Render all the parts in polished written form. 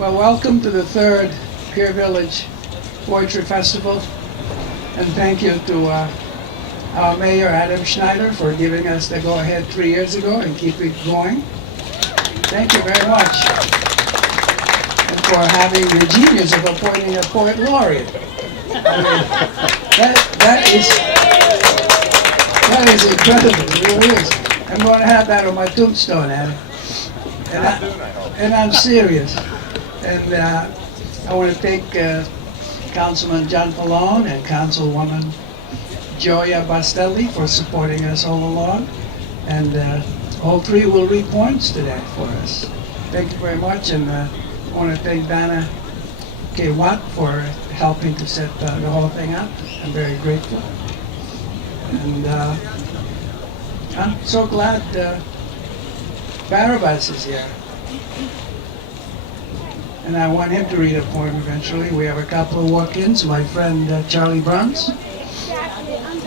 Well, welcome to the third Pier Village Poetry Festival, and thank you to our Mayor Adam Schneider for giving us the go-ahead 3 years ago and keep it going. Thank you very much. And for having the genius of appointing a poet laureate. I mean, that is incredible, it really is. I'm going to have that on my tombstone, Adam. And I'm serious. And I want to thank Councilman John Pallone and Councilwoman Gioia Bastelli for supporting us all along. And all three will read poems today for us. Thank you very much. And I want to thank Dana K. Watt for helping to set the whole thing up. I'm very grateful. And I'm so glad Barabas is here. And I want him to read a poem eventually. We have a couple of walk-ins, my friend Charlie Bruns,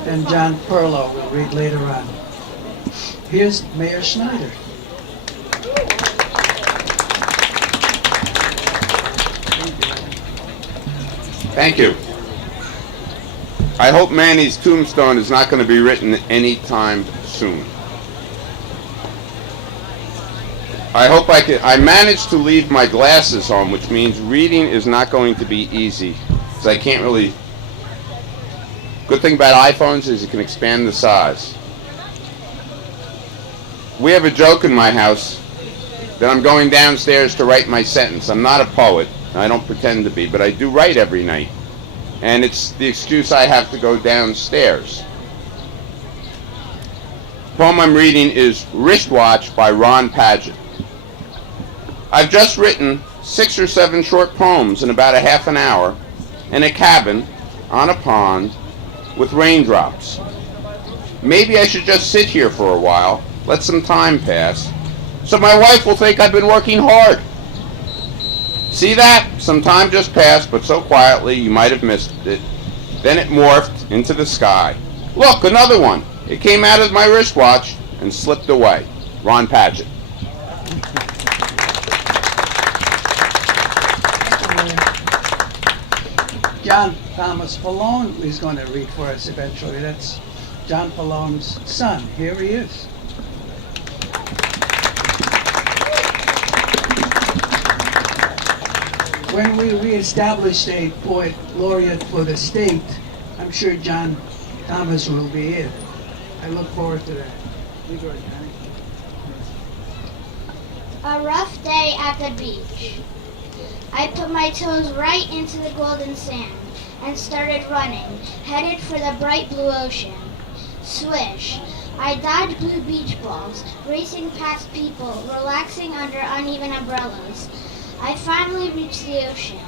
and John Perlow will read later on. Here's Mayor Schneider. Thank you. I hope Manny's tombstone is not going to be written anytime soon. I managed to leave my glasses on, which means reading is not going to be easy, because I can't really. Good thing about iPhones is you can expand the size. We have a joke in my house that I'm going downstairs to write my sentence. I'm not a poet. I don't pretend to be, but I do write every night. And it's the excuse I have to go downstairs. The poem I'm reading is Wristwatch by Ron Padgett. I've just written 6 or 7 short poems in about a half an hour in a cabin on a pond with raindrops. Maybe I should just sit here for a while, let some time pass, so my wife will think I've been working hard. See that? Some time just passed, but so quietly you might have missed it. Then it morphed into the sky. Look, another one. It came out of my wristwatch and slipped away. Ron Padgett. John Thomas Pallone is going to read for us eventually. That's John Pallone's son. Here he is. When we reestablish a poet laureate for the state, I'm sure John Thomas will be it. I look forward to that. You go, Johnny. A rough day at the beach. I put my toes right into the golden sand and started running, headed for the bright blue ocean. Swish! I dodged blue beach balls, racing past people, relaxing under uneven umbrellas. I finally reached the ocean.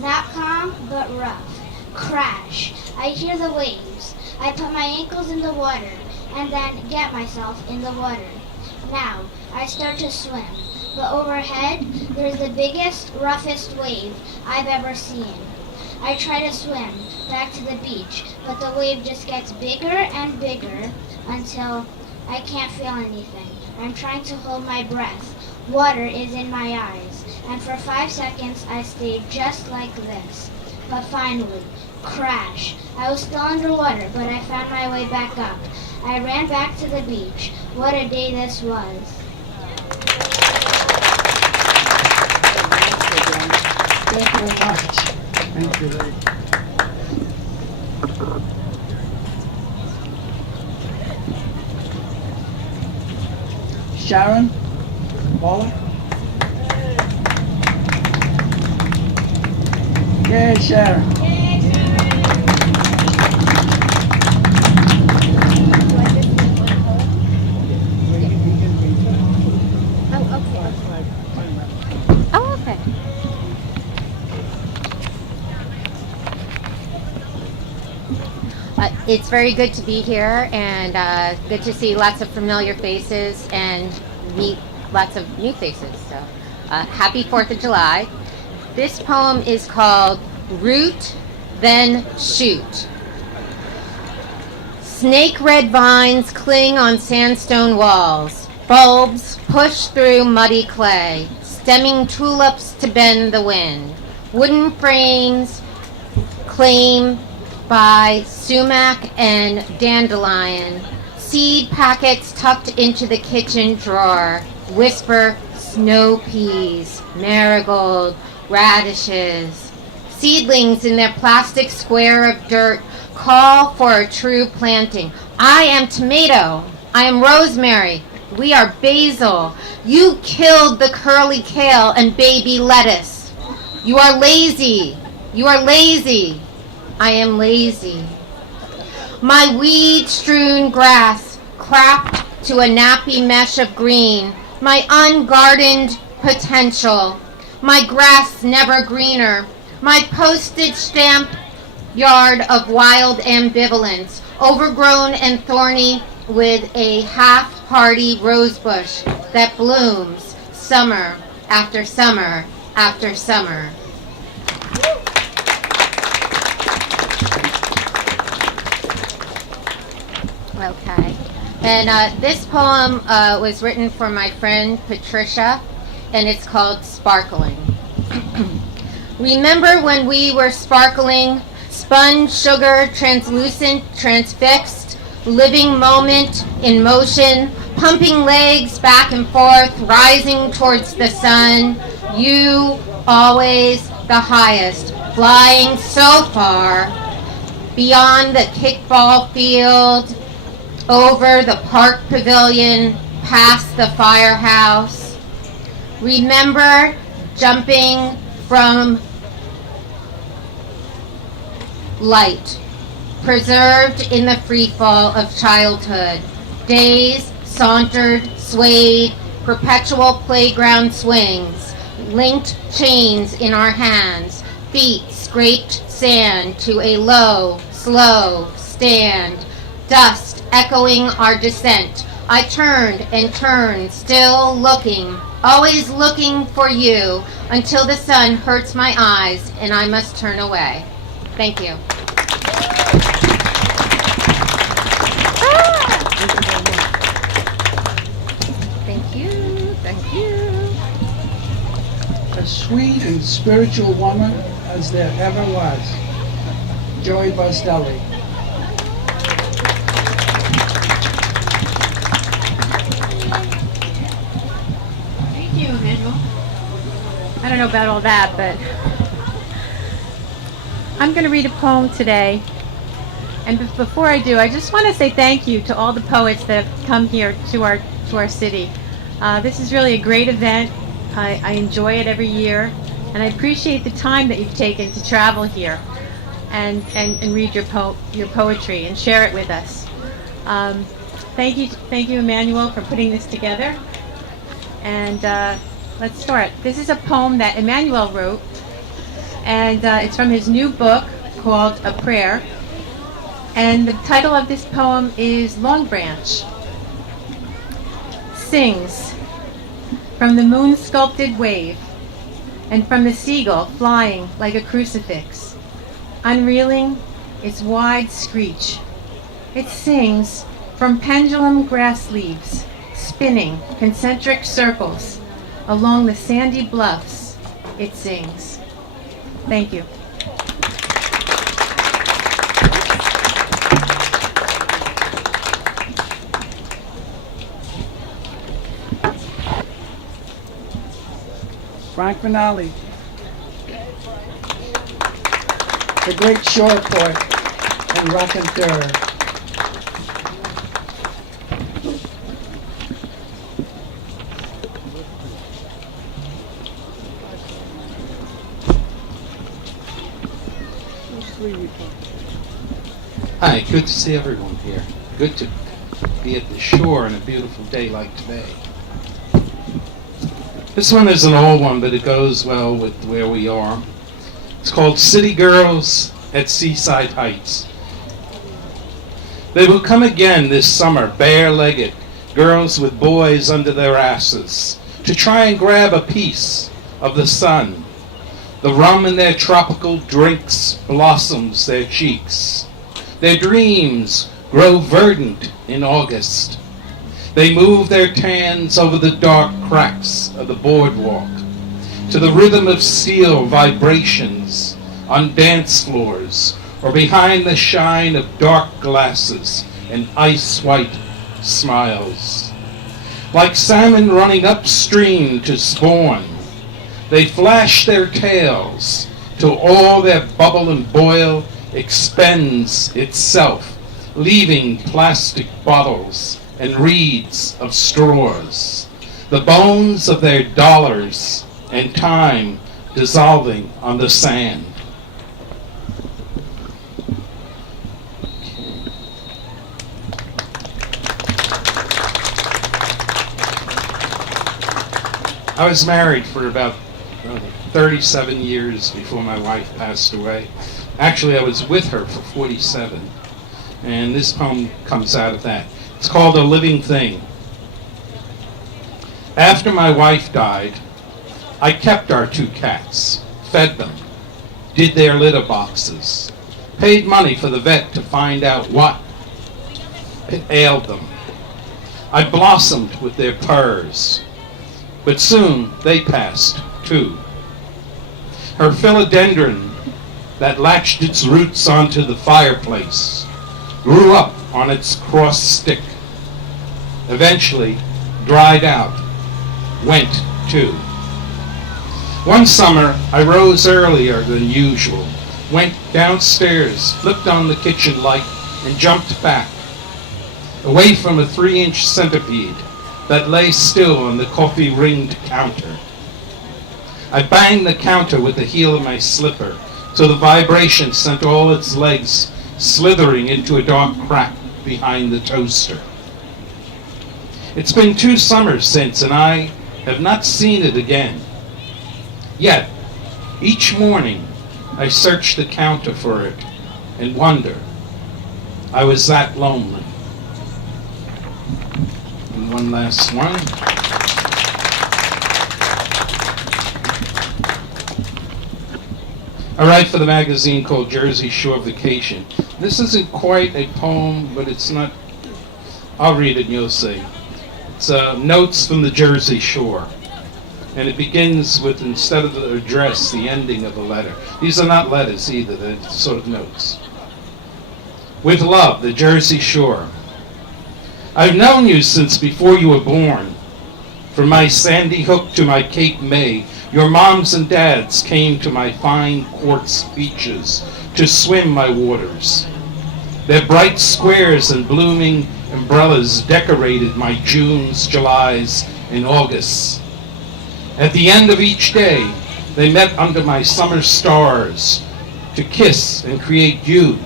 Not calm, but rough. Crash! I hear the waves. I put my ankles in the water and then get myself in the water. Now, I start to swim. But overhead, there's the biggest, roughest wave I've ever seen. I try to swim back to the beach, but the wave just gets bigger and bigger until I can't feel anything. I'm trying to hold my breath. Water is in my eyes, and for 5 seconds I stayed just like this. But finally, crash. I was still underwater, but I found my way back up. I ran back to the beach. What a day this was. Thank you very much. Thank you. Sharon Paula? Yay, Sharon. Oh, okay. It's very good to be here, and good to see lots of familiar faces and meet lots of new faces. So, happy 4th of July. This poem is called Root, Then Shoot. Snake red vines cling on sandstone walls. Bulbs push through muddy clay. stemming tulips to bend the wind. Wooden frames claimed by sumac and dandelion. Seed packets tucked into the kitchen drawer. Whisper snow peas, marigold, radishes. Seedlings in their plastic square of dirt call for a true planting. I am tomato. I am rosemary. We are basil. You killed the curly kale and baby lettuce. You are lazy. You are lazy. I am lazy. My weed-strewn grass cracked to a nappy mesh of green. My ungardened potential. My grass never greener. My postage stamp yard of wild ambivalence, overgrown and thorny with a half-hardy rosebush that blooms summer after summer after summer. Okay. And this poem was written for my friend Patricia, and it's called Sparkling. Remember when we were sparkling, sponge, sugar, translucent, transfixed, living moment in motion, pumping legs back and forth, rising towards the sun, you always the highest, flying so far, beyond the kickball field, over the park pavilion, past the firehouse. Remember jumping from light, preserved in the freefall of childhood. Days sauntered, swayed, perpetual playground swings, linked chains in our hands, feet scraped sand to a low, slow stand, dust echoing our descent. I turned and turned, still looking, always looking for you, until the sun hurts my eyes and I must turn away. Thank you. Thank you, thank you. A sweet and spiritual woman as there ever was. Joey Bostelli. Thank you, Emanuel. I don't know about all that, but I'm going to read a poem today. And before I do, I just want to say thank you to all the poets that have come here to our city. This is really a great event. I enjoy it every year, and I appreciate the time that you've taken to travel here and read your poetry and share it with us. Thank you, Emanuel, for putting this together. And let's start. This is a poem that Emanuel wrote, and it's from his new book called A Prayer. And the title of this poem is Long Branch. Sings from the moon-sculpted wave and from the seagull flying like a crucifix, unreeling its wide screech. It sings from pendulum grass leaves, spinning concentric circles along the sandy bluffs. It sings. Thank you. Frank Finale. The great shore poet and raconteur. Hi, good to see everyone here. Good to be at the shore on a beautiful day like today. This one is an old one, but it goes well with where we are. It's called City Girls at Seaside Heights. They will come again this summer, bare-legged, girls with boys under their asses, to try and grab a piece of the sun. The rum in their tropical drinks blossoms their cheeks. Their dreams grow verdant in August. They move their tans over the dark cracks of the boardwalk, to the rhythm of steel vibrations on dance floors or behind the shine of dark glasses and ice-white smiles. Like salmon running upstream to spawn, they flash their tails till all their bubble and boil expends itself, leaving plastic bottles and reeds of straws, the bones of their dollars and time dissolving on the sand. I was married for about 37 years before my wife passed away. Actually, I was with her for 47, and this poem comes out of that. It's called A Living Thing. After my wife died, I kept our 2 cats, fed them, did their litter boxes, paid money for the vet to find out what ailed them. I blossomed with their purrs, but soon they passed too. Her philodendron that latched its roots onto the fireplace grew up on its cross stick, eventually dried out, went too. One summer I rose earlier than usual, went downstairs, flipped on the kitchen light, and jumped back, away from a 3-inch centipede that lay still on the coffee-ringed counter. I banged the counter with the heel of my slipper, so the vibration sent all its legs slithering into a dark crack behind the toaster. It's been 2 summers since, and I have not seen it again. Yet, each morning, I search the counter for it and wonder. I was that lonely. And one last one. I write for the magazine called Jersey Shore Vacation. This isn't quite a poem, but it's not. I'll read it and you'll see. It's Notes from the Jersey Shore. And it begins with, instead of the address, the ending of a letter. These are not letters either, they're sort of notes. With love, the Jersey Shore. I've known you since before you were born. From my Sandy Hook to my Cape May, your moms and dads came to my fine quartz beaches to swim my waters. Their bright squares and blooming umbrellas decorated my Junes, Julys, and Augusts. At the end of each day, they met under my summer stars to kiss and create you,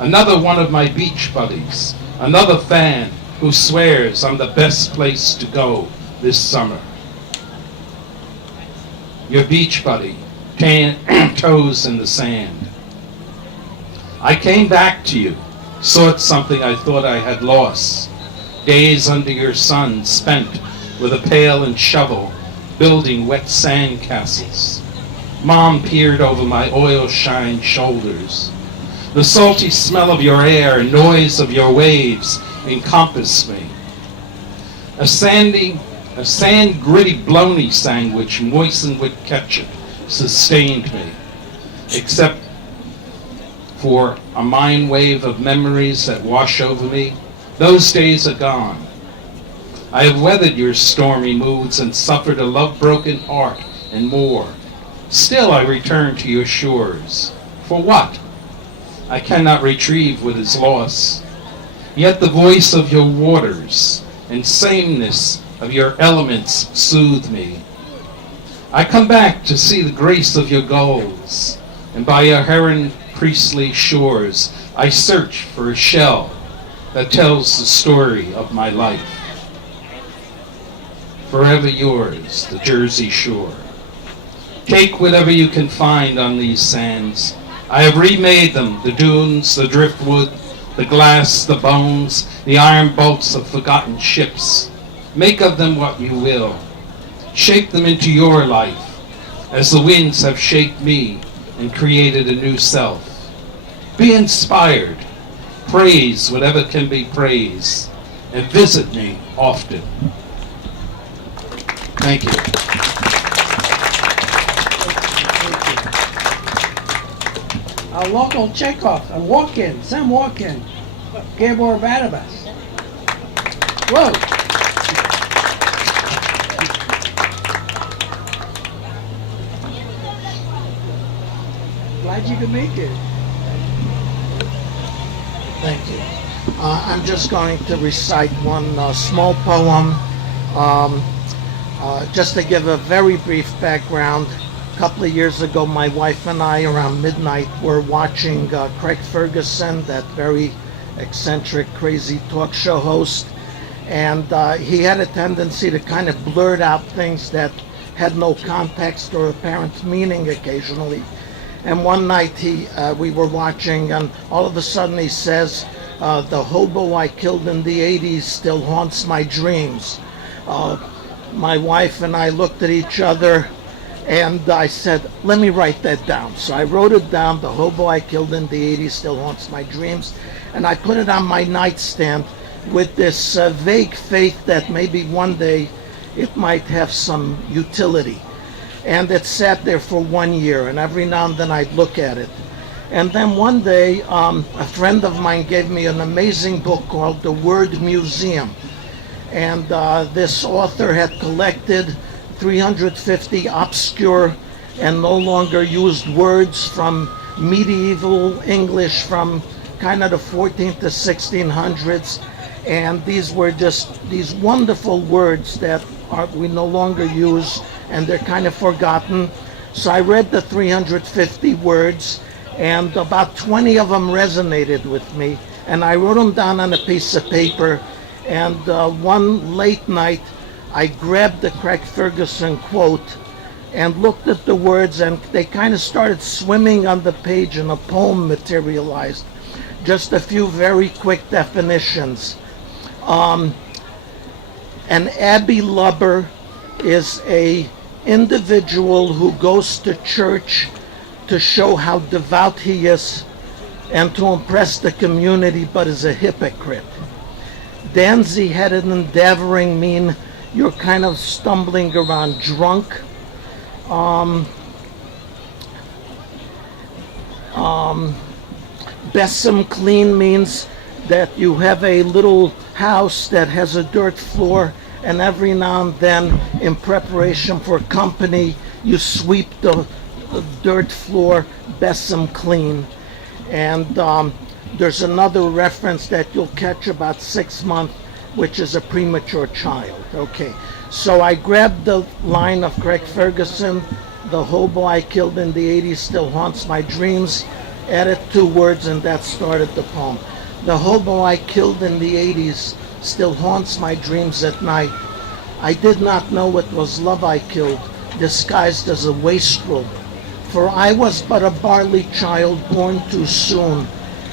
another one of my beach buddies, another fan who swears I'm the best place to go this summer. Your beach buddy, toes in the sand. I came back to you, sought something I thought I had lost. Days under your sun spent with a pail and shovel, building wet sand castles. Mom peered over my oil-shined shoulders. The salty smell of your air and noise of your waves encompassed me. A sand-gritty bologna sandwich moistened with ketchup sustained me, except for a mind wave of memories that wash over me. Those days are gone. I have weathered your stormy moods and suffered a love-broken heart and more. Still I return to your shores. For what? I cannot retrieve what is lost. Yet the voice of your waters and sameness of your elements soothe me. I come back to see the grace of your gulls, and by your heron priestly shores I search for a shell that tells the story of my life. Forever yours, the Jersey Shore. Take whatever you can find on these sands. I have remade them, the dunes, the driftwood, the glass, the bones, the iron bolts of forgotten ships. Make of them what you will. Shape them into your life, as the winds have shaped me and created a new self. Be inspired. Praise whatever can be praised, and visit me often. Thank you. our local Chekhov, a walk-in, Sam walk-in, Gabor Barabas. Whoa. Glad you could make it. Thank you. I'm just going to recite one small poem. Just to give a very brief background, a couple of years ago, my wife and I, around midnight, were watching Craig Ferguson, that very eccentric, crazy talk show host, and he had a tendency to kind of blurt out things that had no context or apparent meaning occasionally. And one night we were watching, and all of a sudden he says, "The hobo I killed in the 80s still haunts my dreams." My wife and I looked at each other, and I said, "Let me write that down." So I wrote it down, "The hobo I killed in the 80s still haunts my dreams," and I put it on my nightstand with this vague faith that maybe one day it might have some utility. And it sat there for 1 year, and every now and then I'd look at it. And then one day, a friend of mine gave me an amazing book called The Word Museum. And this author had collected 350 obscure and no longer used words from medieval English from kind of the 14th to 1600s. And these were just these wonderful words that we no longer use, and they're kind of forgotten. So I read the 350 words, and about 20 of them resonated with me. And I wrote them down on a piece of paper. And one late night, I grabbed the Craig Ferguson quote and looked at the words, and they kind of started swimming on the page, and a poem materialized. Just a few very quick definitions. An abbey lubber is a individual who goes to church to show how devout he is and to impress the community, but is a hypocrite. Danzy-headed endeavoring mean you're kind of stumbling around drunk. Besom clean means that you have a little house that has a dirt floor, and every now and then, in preparation for company, you sweep the dirt floor, besom clean. And there's another reference that you'll catch about 6 months, which is a premature child. Okay, so I grabbed the line of Craig Ferguson, "The hobo I killed in the 80s still haunts my dreams," added 2 words, and that started the poem. "The hobo I killed in the 80s still haunts my dreams at night. I did not know it was love I killed, disguised as a wastrel. For I was but a barley child born too soon,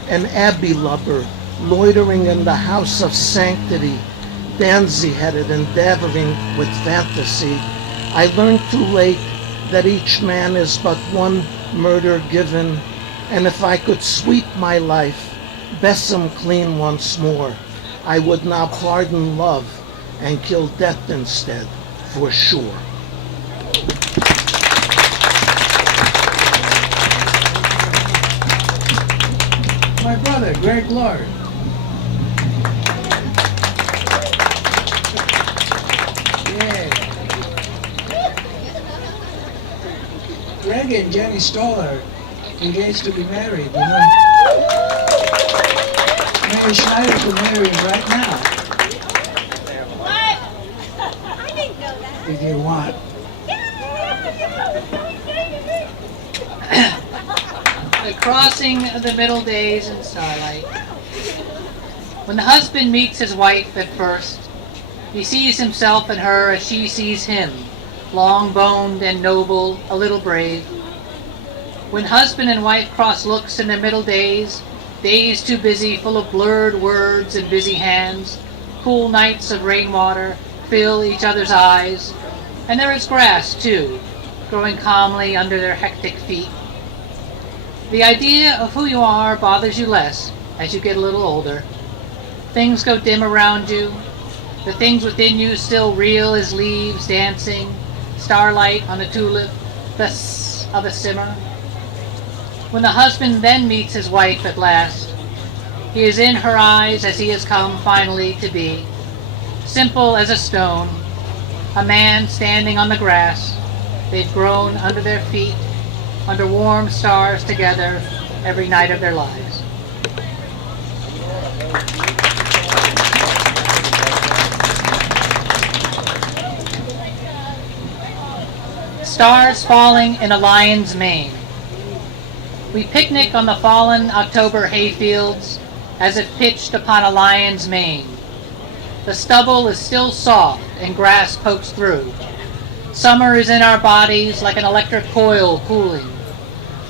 an abbey lubber, loitering in the house of sanctity, danzy-headed, endeavoring with fantasy. I learned too late that each man is but one murder given, and if I could sweep my life, besom clean once more, I would now pardon love and kill death instead, for sure." My brother, Greg Lord. Yeah. Greg and Jenny Stoller engaged to be married, you know. Mary Schneider to marry him right now. What? I didn't know that. If you want. The crossing of the middle days in starlight. When the husband meets his wife at first, he sees himself in her as she sees him, long-boned and noble, a little brave. When husband and wife cross looks in the middle days, days too busy, full of blurred words and busy hands, cool nights of rainwater fill each other's eyes, and there is grass, too, growing calmly under their hectic feet. The idea of who you are bothers you less as you get a little older. Things go dim around you. The things within you still real as leaves dancing, starlight on a tulip, the of a simmer. When the husband then meets his wife at last, he is in her eyes as he has come finally to be, simple as a stone, a man standing on the grass. They've grown under their feet, under warm stars together every night of their lives. Stars falling in a lion's mane. We picnic on the fallen October hayfields as if pitched upon a lion's mane. The stubble is still soft and grass pokes through. Summer is in our bodies like an electric coil cooling.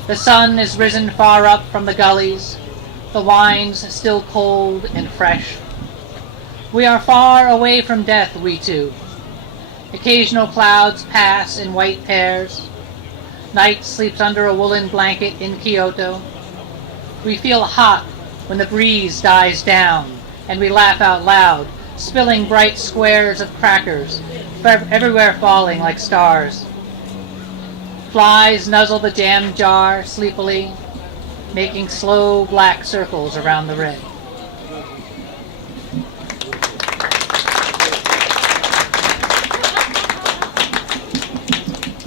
The sun is risen far up from the gullies, the wines still cold and fresh. We are far away from death, we two. Occasional clouds pass in white pairs. Night sleeps under a woolen blanket in Kyoto. We feel hot when the breeze dies down, and we laugh out loud, spilling bright squares of crackers, everywhere falling like stars. Flies nuzzle the jam jar sleepily, making slow black circles around the rim.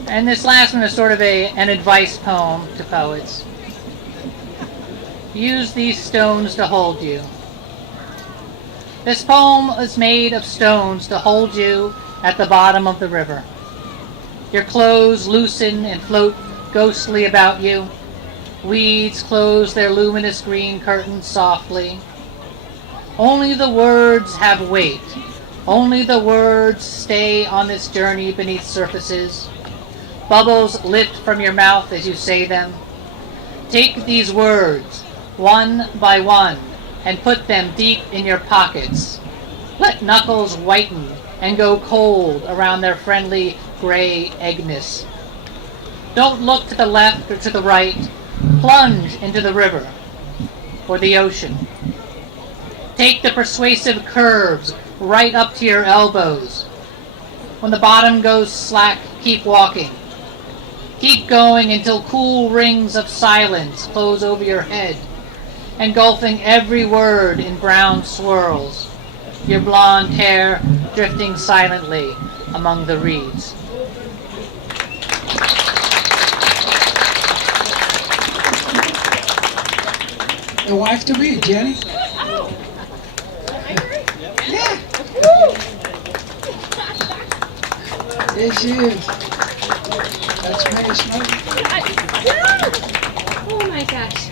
And this last one is sort of an advice poem to poets. Use these stones to hold you. This poem is made of stones to hold you at the bottom of the river. Your clothes loosen and float ghostly about you. Weeds close their luminous green curtains softly. Only the words have weight. Only the words stay on this journey beneath surfaces. Bubbles lift from your mouth as you say them. Take these words, one by one, and put them deep in your pockets. Let knuckles whiten and go cold around their friendly gray eggness. Don't look to the left or to the right. Plunge into the river or the ocean. Take the persuasive curves right up to your elbows. When the bottom goes slack, keep walking. Keep going until cool rings of silence close over your head, engulfing every word in brown swirls, your blonde hair drifting silently among the reeds. The wife to be, Jenny. Yeah. There she is. That's Mary Snow. Oh my gosh.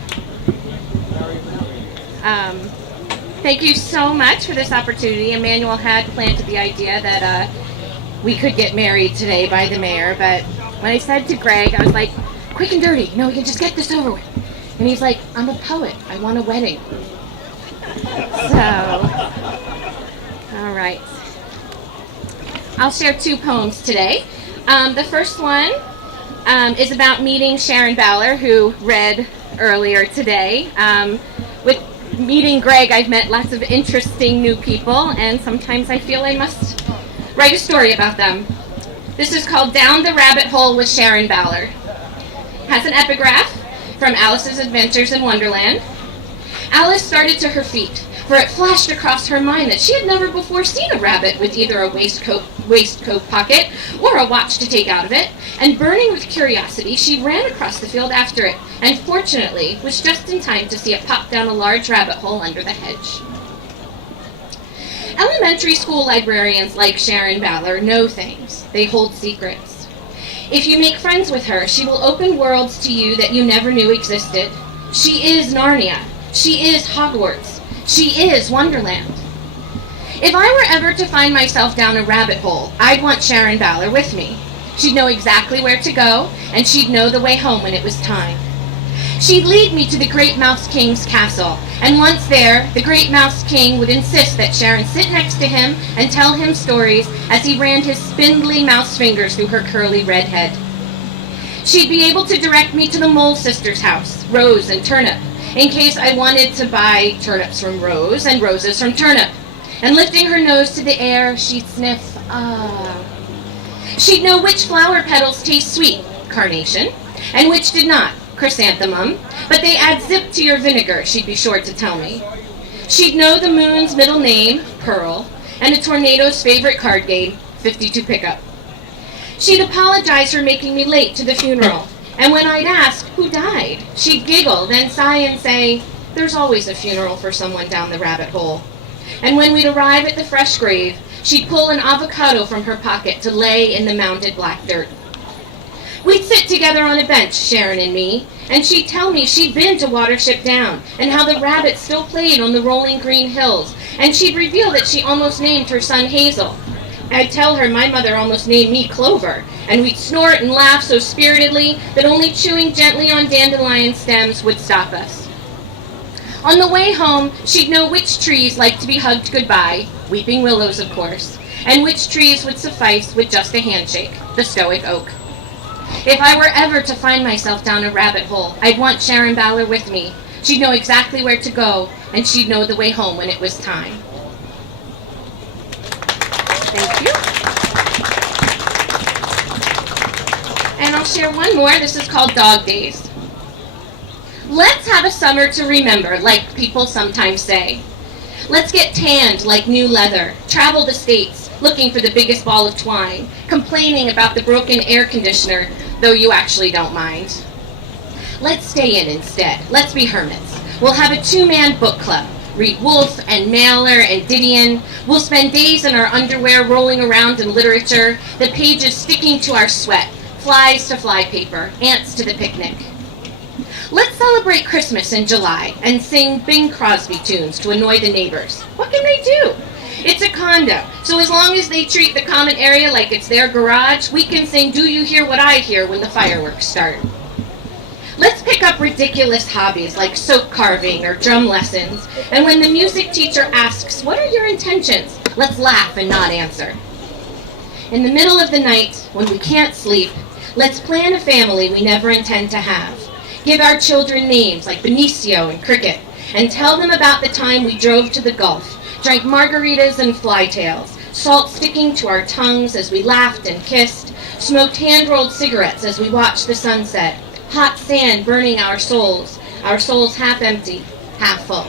Thank you so much for this opportunity. Emanuel had planted the idea that we could get married today by the mayor, but when I said to Greg, I was like, quick and dirty, we can just get this over with. And he's like, I'm a poet. I want a wedding. So, all right. I'll share 2 poems today. The first one is about meeting Sharon Ballard, who read earlier today. With meeting Greg, I've met lots of interesting new people, and sometimes I feel I must write a story about them. This is called Down the Rabbit Hole with Sharon Ballard. It has an epigraph from Alice's Adventures in Wonderland. Alice started to her feet, for it flashed across her mind that she had never before seen a rabbit with either a waistcoat pocket or a watch to take out of it, and burning with curiosity, she ran across the field after it, and fortunately was just in time to see it pop down a large rabbit hole under the hedge. Elementary school librarians like Sharon Ballard know things. They hold secrets. If you make friends with her, she will open worlds to you that you never knew existed. She is Narnia. She is Hogwarts. She is Wonderland. If I were ever to find myself down a rabbit hole, I'd want Sharon Ballard with me. She'd know exactly where to go, and she'd know the way home when it was time. She'd lead me to the Great Mouse King's castle, and once there, the Great Mouse King would insist that Sharon sit next to him and tell him stories as he ran his spindly mouse fingers through her curly red head. She'd be able to direct me to the Mole Sisters' house, Rose and Turnip, in case I wanted to buy turnips from Rose and roses from Turnip. And lifting her nose to the air, she'd sniff, ah. She'd know which flower petals taste sweet, carnation, and which did not, chrysanthemum, but they add zip to your vinegar, she'd be sure to tell me. She'd know the moon's middle name, Pearl, and a tornado's favorite card game, 52 Pickup. She'd apologize for making me late to the funeral, and when I'd ask who died, she'd giggle, then sigh and say, there's always a funeral for someone down the rabbit hole. And when we'd arrive at the fresh grave, she'd pull an avocado from her pocket to lay in the mounded black dirt. We'd sit together on a bench, Sharon and me, and she'd tell me she'd been to Watership Down and how the rabbits still played on the rolling green hills, and she'd reveal that she almost named her son Hazel. I'd tell her my mother almost named me Clover, and we'd snort and laugh so spiritedly that only chewing gently on dandelion stems would stop us. On the way home, she'd know which trees liked to be hugged goodbye, weeping willows of course, and which trees would suffice with just a handshake, the stoic oak. If I were ever to find myself down a rabbit hole, I'd want Sharon Ballard with me. She'd know exactly where to go, and she'd know the way home when it was time. Thank you. And I'll share one more. This is called Dog Days. Let's have a summer to remember, like people sometimes say. Let's get tanned like new leather, travel the states, looking for the biggest ball of twine, complaining about the broken air conditioner, though you actually don't mind. Let's stay in instead. Let's be hermits. We'll have a two-man book club. Read Woolf and Mailer and Didion. We'll spend days in our underwear rolling around in literature, the pages sticking to our sweat, flies to flypaper, ants to the picnic. Let's celebrate Christmas in July and sing Bing Crosby tunes to annoy the neighbors. What can they do? It's a condo, so as long as they treat the common area like it's their garage, we can sing Do You Hear What I Hear when the fireworks start. Let's pick up ridiculous hobbies like soap carving or drum lessons, and when the music teacher asks, what are your intentions? Let's laugh and not answer. In the middle of the night, when we can't sleep, let's plan a family we never intend to have. Give our children names like Benicio and Cricket, and tell them about the time we drove to the Gulf, drank margaritas and flytails, salt sticking to our tongues as we laughed and kissed, smoked hand-rolled cigarettes as we watched the sunset, hot sand burning our souls half empty, half full.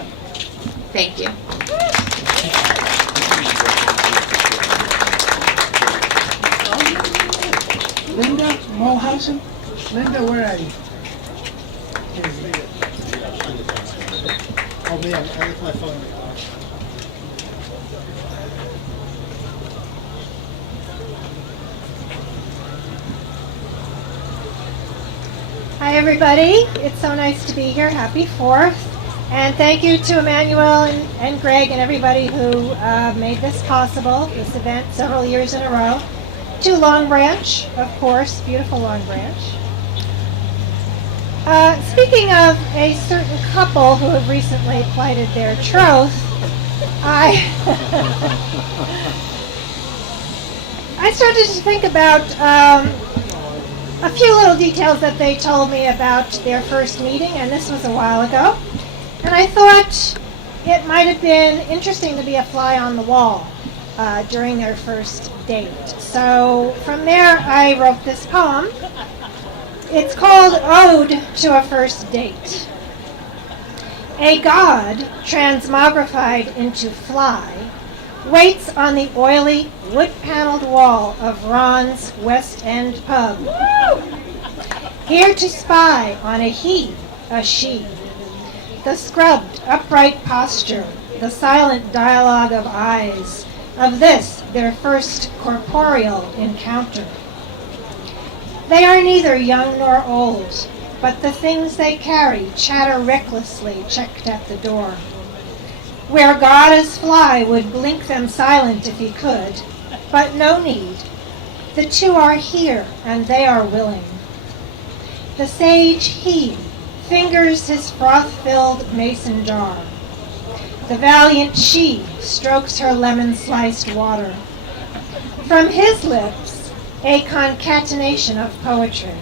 Thank you. Linda Mulhausen? Linda, where are you? Oh man, I left my phone in the car. Hi everybody, it's so nice to be here. Happy 4th. And thank you to Emanuel and Greg and everybody who made this possible, this event several years in a row. To Long Branch, of course, beautiful Long Branch. Speaking of a certain couple who have recently plighted their troth, I started to think about a few little details that they told me about their first meeting, and this was a while ago. And I thought it might have been interesting to be a fly on the wall during their first date. So from there, I wrote this poem. It's called Ode to a First Date. A god, transmogrified into fly, waits on the oily, wood-paneled wall of Ron's West End pub. Here to spy on a he, a she. The scrubbed, upright posture, the silent dialogue of eyes, of this, their first corporeal encounter. They are neither young nor old, but the things they carry chatter recklessly checked at the door. Where God as fly would blink them silent if he could, but no need. The two are here, and they are willing. The sage he fingers his froth-filled mason jar. The valiant she strokes her lemon-sliced water. From his lips, a concatenation of poetry,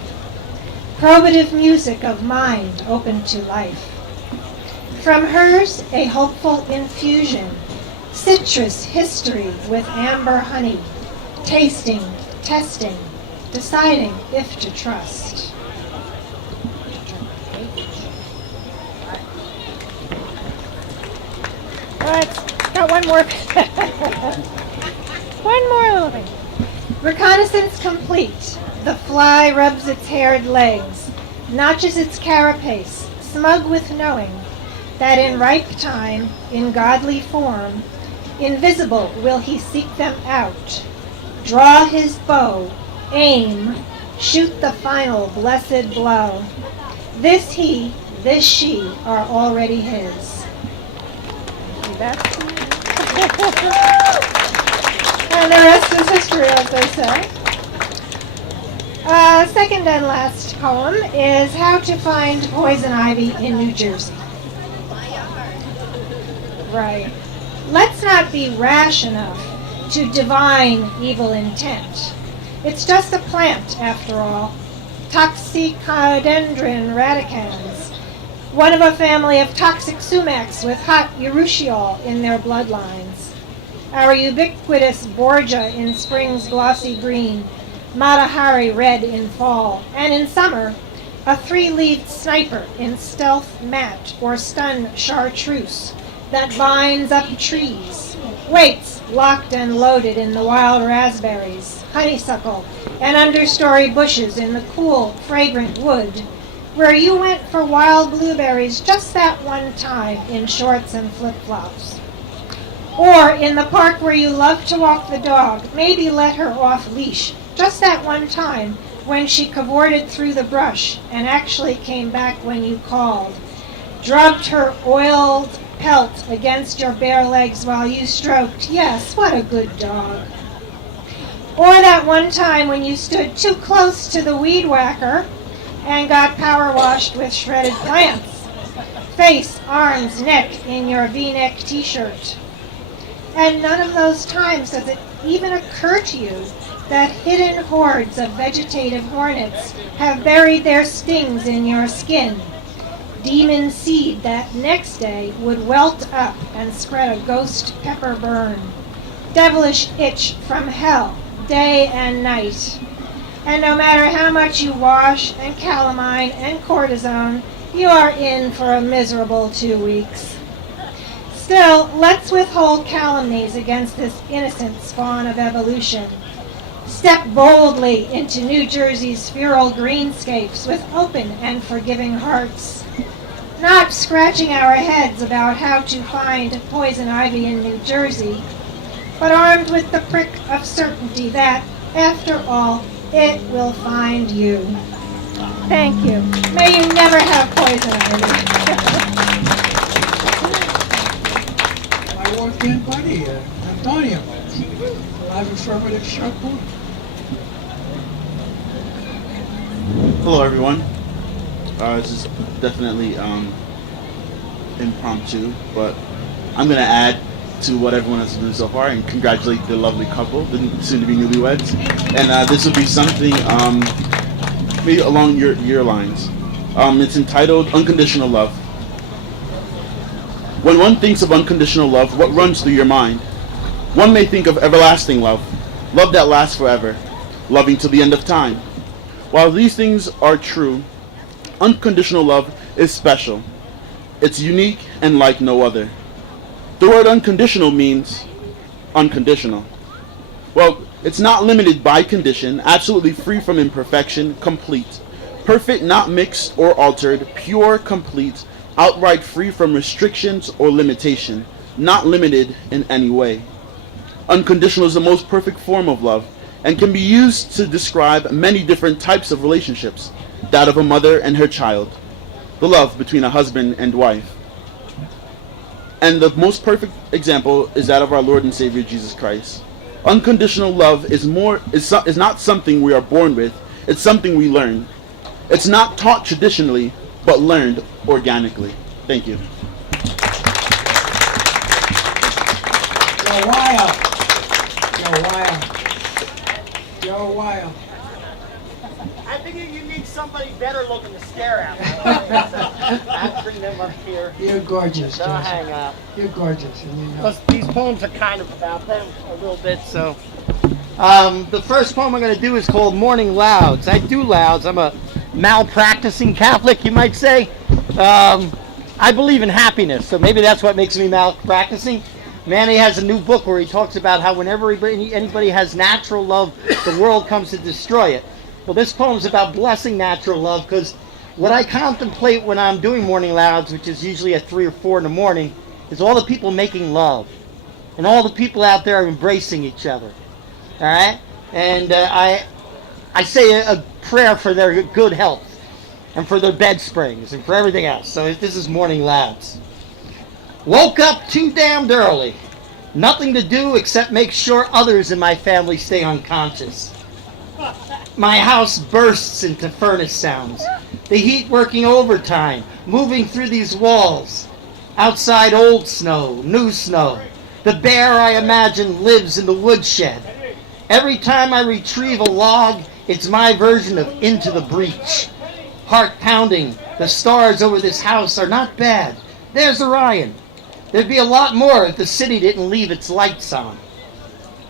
probative music of mind open to life. From hers, a hopeful infusion, citrus history with amber honey, tasting, testing, deciding if to trust. Got one more. One more little thing. Reconnaissance complete. The fly rubs its haired legs, notches its carapace, smug with knowing that in ripe time, in godly form, invisible will he seek them out. Draw his bow, aim, shoot the final blessed blow. This he, this she are already his. And the rest is history, as they say. Second and last poem is How to Find Poison Ivy in New Jersey. Right. Let's not be rash enough to divine evil intent. It's just a plant, after all. Toxicodendron radicans. One of a family of toxic sumacs with hot urushiol in their bloodlines. Our ubiquitous Borgia in spring's glossy green, Matahari red in fall, and in summer, a three-leaved sniper in stealth mat or stun chartreuse that binds up trees, waits locked and loaded in the wild raspberries, honeysuckle, and understory bushes in the cool, fragrant wood, where you went for wild blueberries just that one time in shorts and flip-flops. Or in the park where you love to walk the dog, maybe let her off leash just that one time when she cavorted through the brush and actually came back when you called, drubbed her oiled pelt against your bare legs while you stroked. Yes, what a good dog. Or that one time when you stood too close to the weed whacker and got power washed with shredded plants. Face, arms, neck in your V-neck t-shirt. And none of those times does it even occur to you that hidden hordes of vegetative hornets have buried their stings in your skin. Demon seed that next day would welt up and spread a ghost pepper burn. Devilish itch from hell, day and night. And no matter how much you wash and calamine and cortisone, you are in for a miserable 2 weeks. Still, let's withhold calumnies against this innocent spawn of evolution. Step boldly into New Jersey's feral greenscapes with open and forgiving hearts. Not scratching our heads about how to find poison ivy in New Jersey, but armed with the prick of certainty that, after all, it will find you. Thank you. May you never have poison ivy. My work-in buddy, Antonio. Live affirmative short book. Hello, everyone. This is definitely impromptu, but I'm going to add to what everyone has done so far and congratulate the lovely couple, the soon-to-be newlyweds. And this will be something maybe along your lines. It's entitled Unconditional Love. When one thinks of unconditional love, what runs through your mind? One may think of everlasting love, love that lasts forever, loving till the end of time. While these things are true, unconditional love is special. It's unique and like no other. The word unconditional means unconditional. Well, it's not limited by condition, absolutely free from imperfection, complete. Perfect, not mixed or altered, pure, complete, outright free from restrictions or limitation, not limited in any way. Unconditional is the most perfect form of love and can be used to describe many different types of relationships. That of a mother and her child, the love between a husband and wife. And the most perfect example is that of our Lord and Savior Jesus Christ. Unconditional love is not something we are born with, it's something we learn. It's not taught traditionally, but learned organically. Thank you. Go wild. Go wild. Go wild. I think you need somebody better looking to stare at. I'll bring them up here. You're gorgeous, They'll Joseph. hang up. You're gorgeous, and you know. Plus, these poems are kind of about them a little bit, so. The first poem I'm going to do is called Morning Louds. I do louds. I'm a malpracticing Catholic, you might say. I believe in happiness, so maybe that's what makes me malpracticing. Manny has a new book where he talks about how whenever anybody has natural love, the world comes to destroy it. Well, this poem's about blessing natural love, because what I contemplate when I'm doing morning louds, which is usually at 3 or 4 in the morning, is all the people making love. And all the people out there are embracing each other. All right? And I say a prayer for their good health, and for their bed springs, and for everything else. So this is morning louds. Woke up too damned early. Nothing to do except make sure others in my family stay unconscious. My house bursts into furnace sounds. The heat working overtime, moving through these walls. Outside old snow, new snow. The bear I imagine lives in the woodshed. Every time I retrieve a log, it's my version of Into the Breach. Heart pounding, the stars over this house are not bad. There's Orion. There'd be a lot more if the city didn't leave its lights on.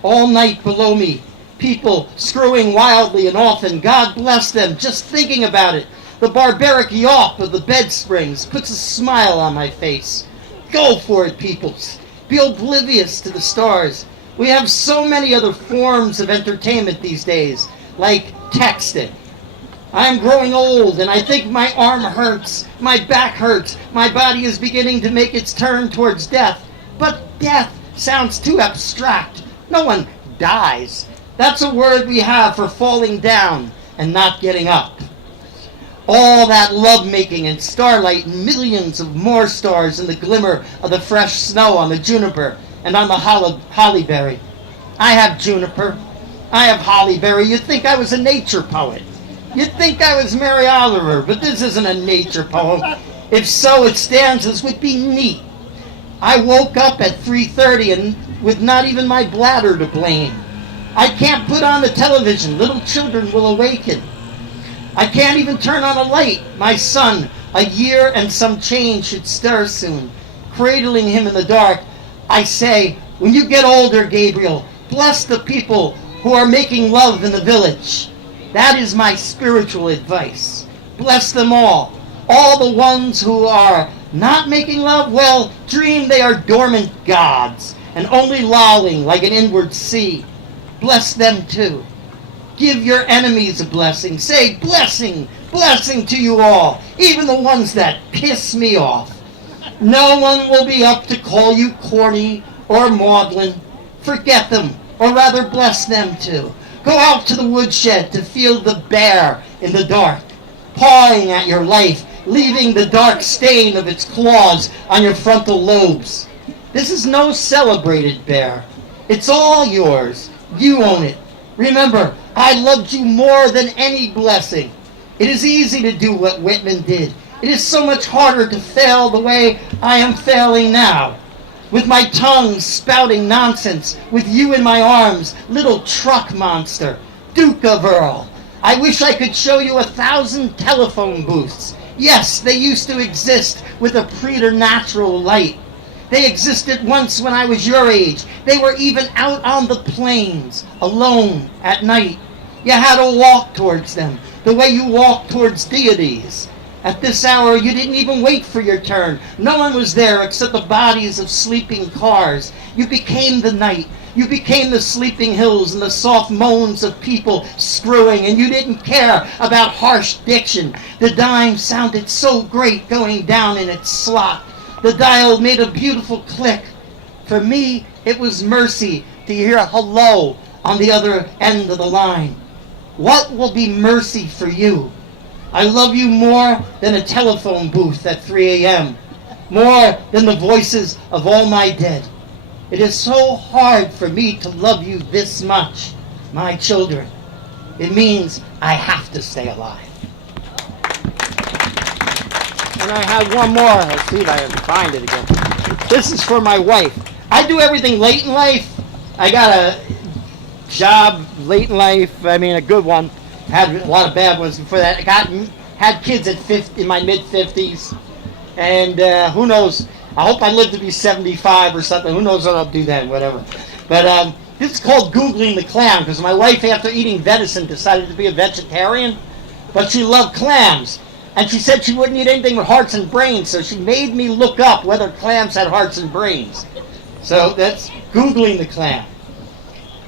All night below me, people screwing wildly and often, God bless them, just thinking about it. The barbaric yawp of the bed springs puts a smile on my face. Go for it, peoples. Be oblivious to the stars. We have so many other forms of entertainment these days, like texting. I'm growing old, and I think my arm hurts, my back hurts, my body is beginning to make its turn towards death. But death sounds too abstract. No one dies. That's a word we have for falling down and not getting up. All that lovemaking and starlight and millions of more stars in the glimmer of the fresh snow on the juniper and on the hollyberry. I have juniper. I have hollyberry. You'd think I was a nature poet. You'd think I was Mary Oliver, but this isn't a nature poem. If so, its stanzas would be neat. I woke up at 3:30 and with not even my bladder to blame. I can't put on the television. Little children will awaken. I can't even turn on a light. My son, a year and some change, should stir soon. Cradling him in the dark, I say, when you get older, Gabriel, bless the people who are making love in the village. That is my spiritual advice. Bless them all. All the ones who are not making love, well, dream they are dormant gods and only lolling like an inward sea. Bless them too. Give your enemies a blessing. Say, blessing, blessing to you all, even the ones that piss me off. No one will be up to call you corny or maudlin. Forget them, or rather bless them too. Go out to the woodshed to feel the bear in the dark, pawing at your life, leaving the dark stain of its claws on your frontal lobes. This is no celebrated bear. It's all yours. You own it. Remember, I loved you more than any blessing. It is easy to do what Whitman did. It is so much harder to fail the way I am failing now. With my tongue spouting nonsense, with you in my arms, little truck monster, Duke of Earl. I wish I could show you 1,000 telephone booths. Yes, they used to exist with a preternatural light. They existed once when I was your age. They were even out on the plains, alone, at night. You had to walk towards them, the way you walk towards deities. At this hour, you didn't even wait for your turn. No one was there except the bodies of sleeping cars. You became the night. You became the sleeping hills and the soft moans of people screwing, and you didn't care about harsh diction. The dime sounded so great going down in its slot. The dial made a beautiful click. For me, it was mercy to hear a hello on the other end of the line. What will be mercy for you? I love you more than a telephone booth at 3 a.m., more than the voices of all my dead. It is so hard for me to love you this much, my children. It means I have to stay alive. And I have one more. Let's see if I can find it again. This is for my wife. I do everything late in life. I got a job late in life. I mean, a good one. Had a lot of bad ones before that. Had kids in my mid-50s. And who knows? I hope I live to be 75 or something. Who knows what I'll do then, whatever. But this is called Googling the Clam, because my wife, after eating venison, decided to be a vegetarian. But she loved clams. And she said she wouldn't eat anything with hearts and brains, so she made me look up whether clams had hearts and brains. So that's Googling the clam.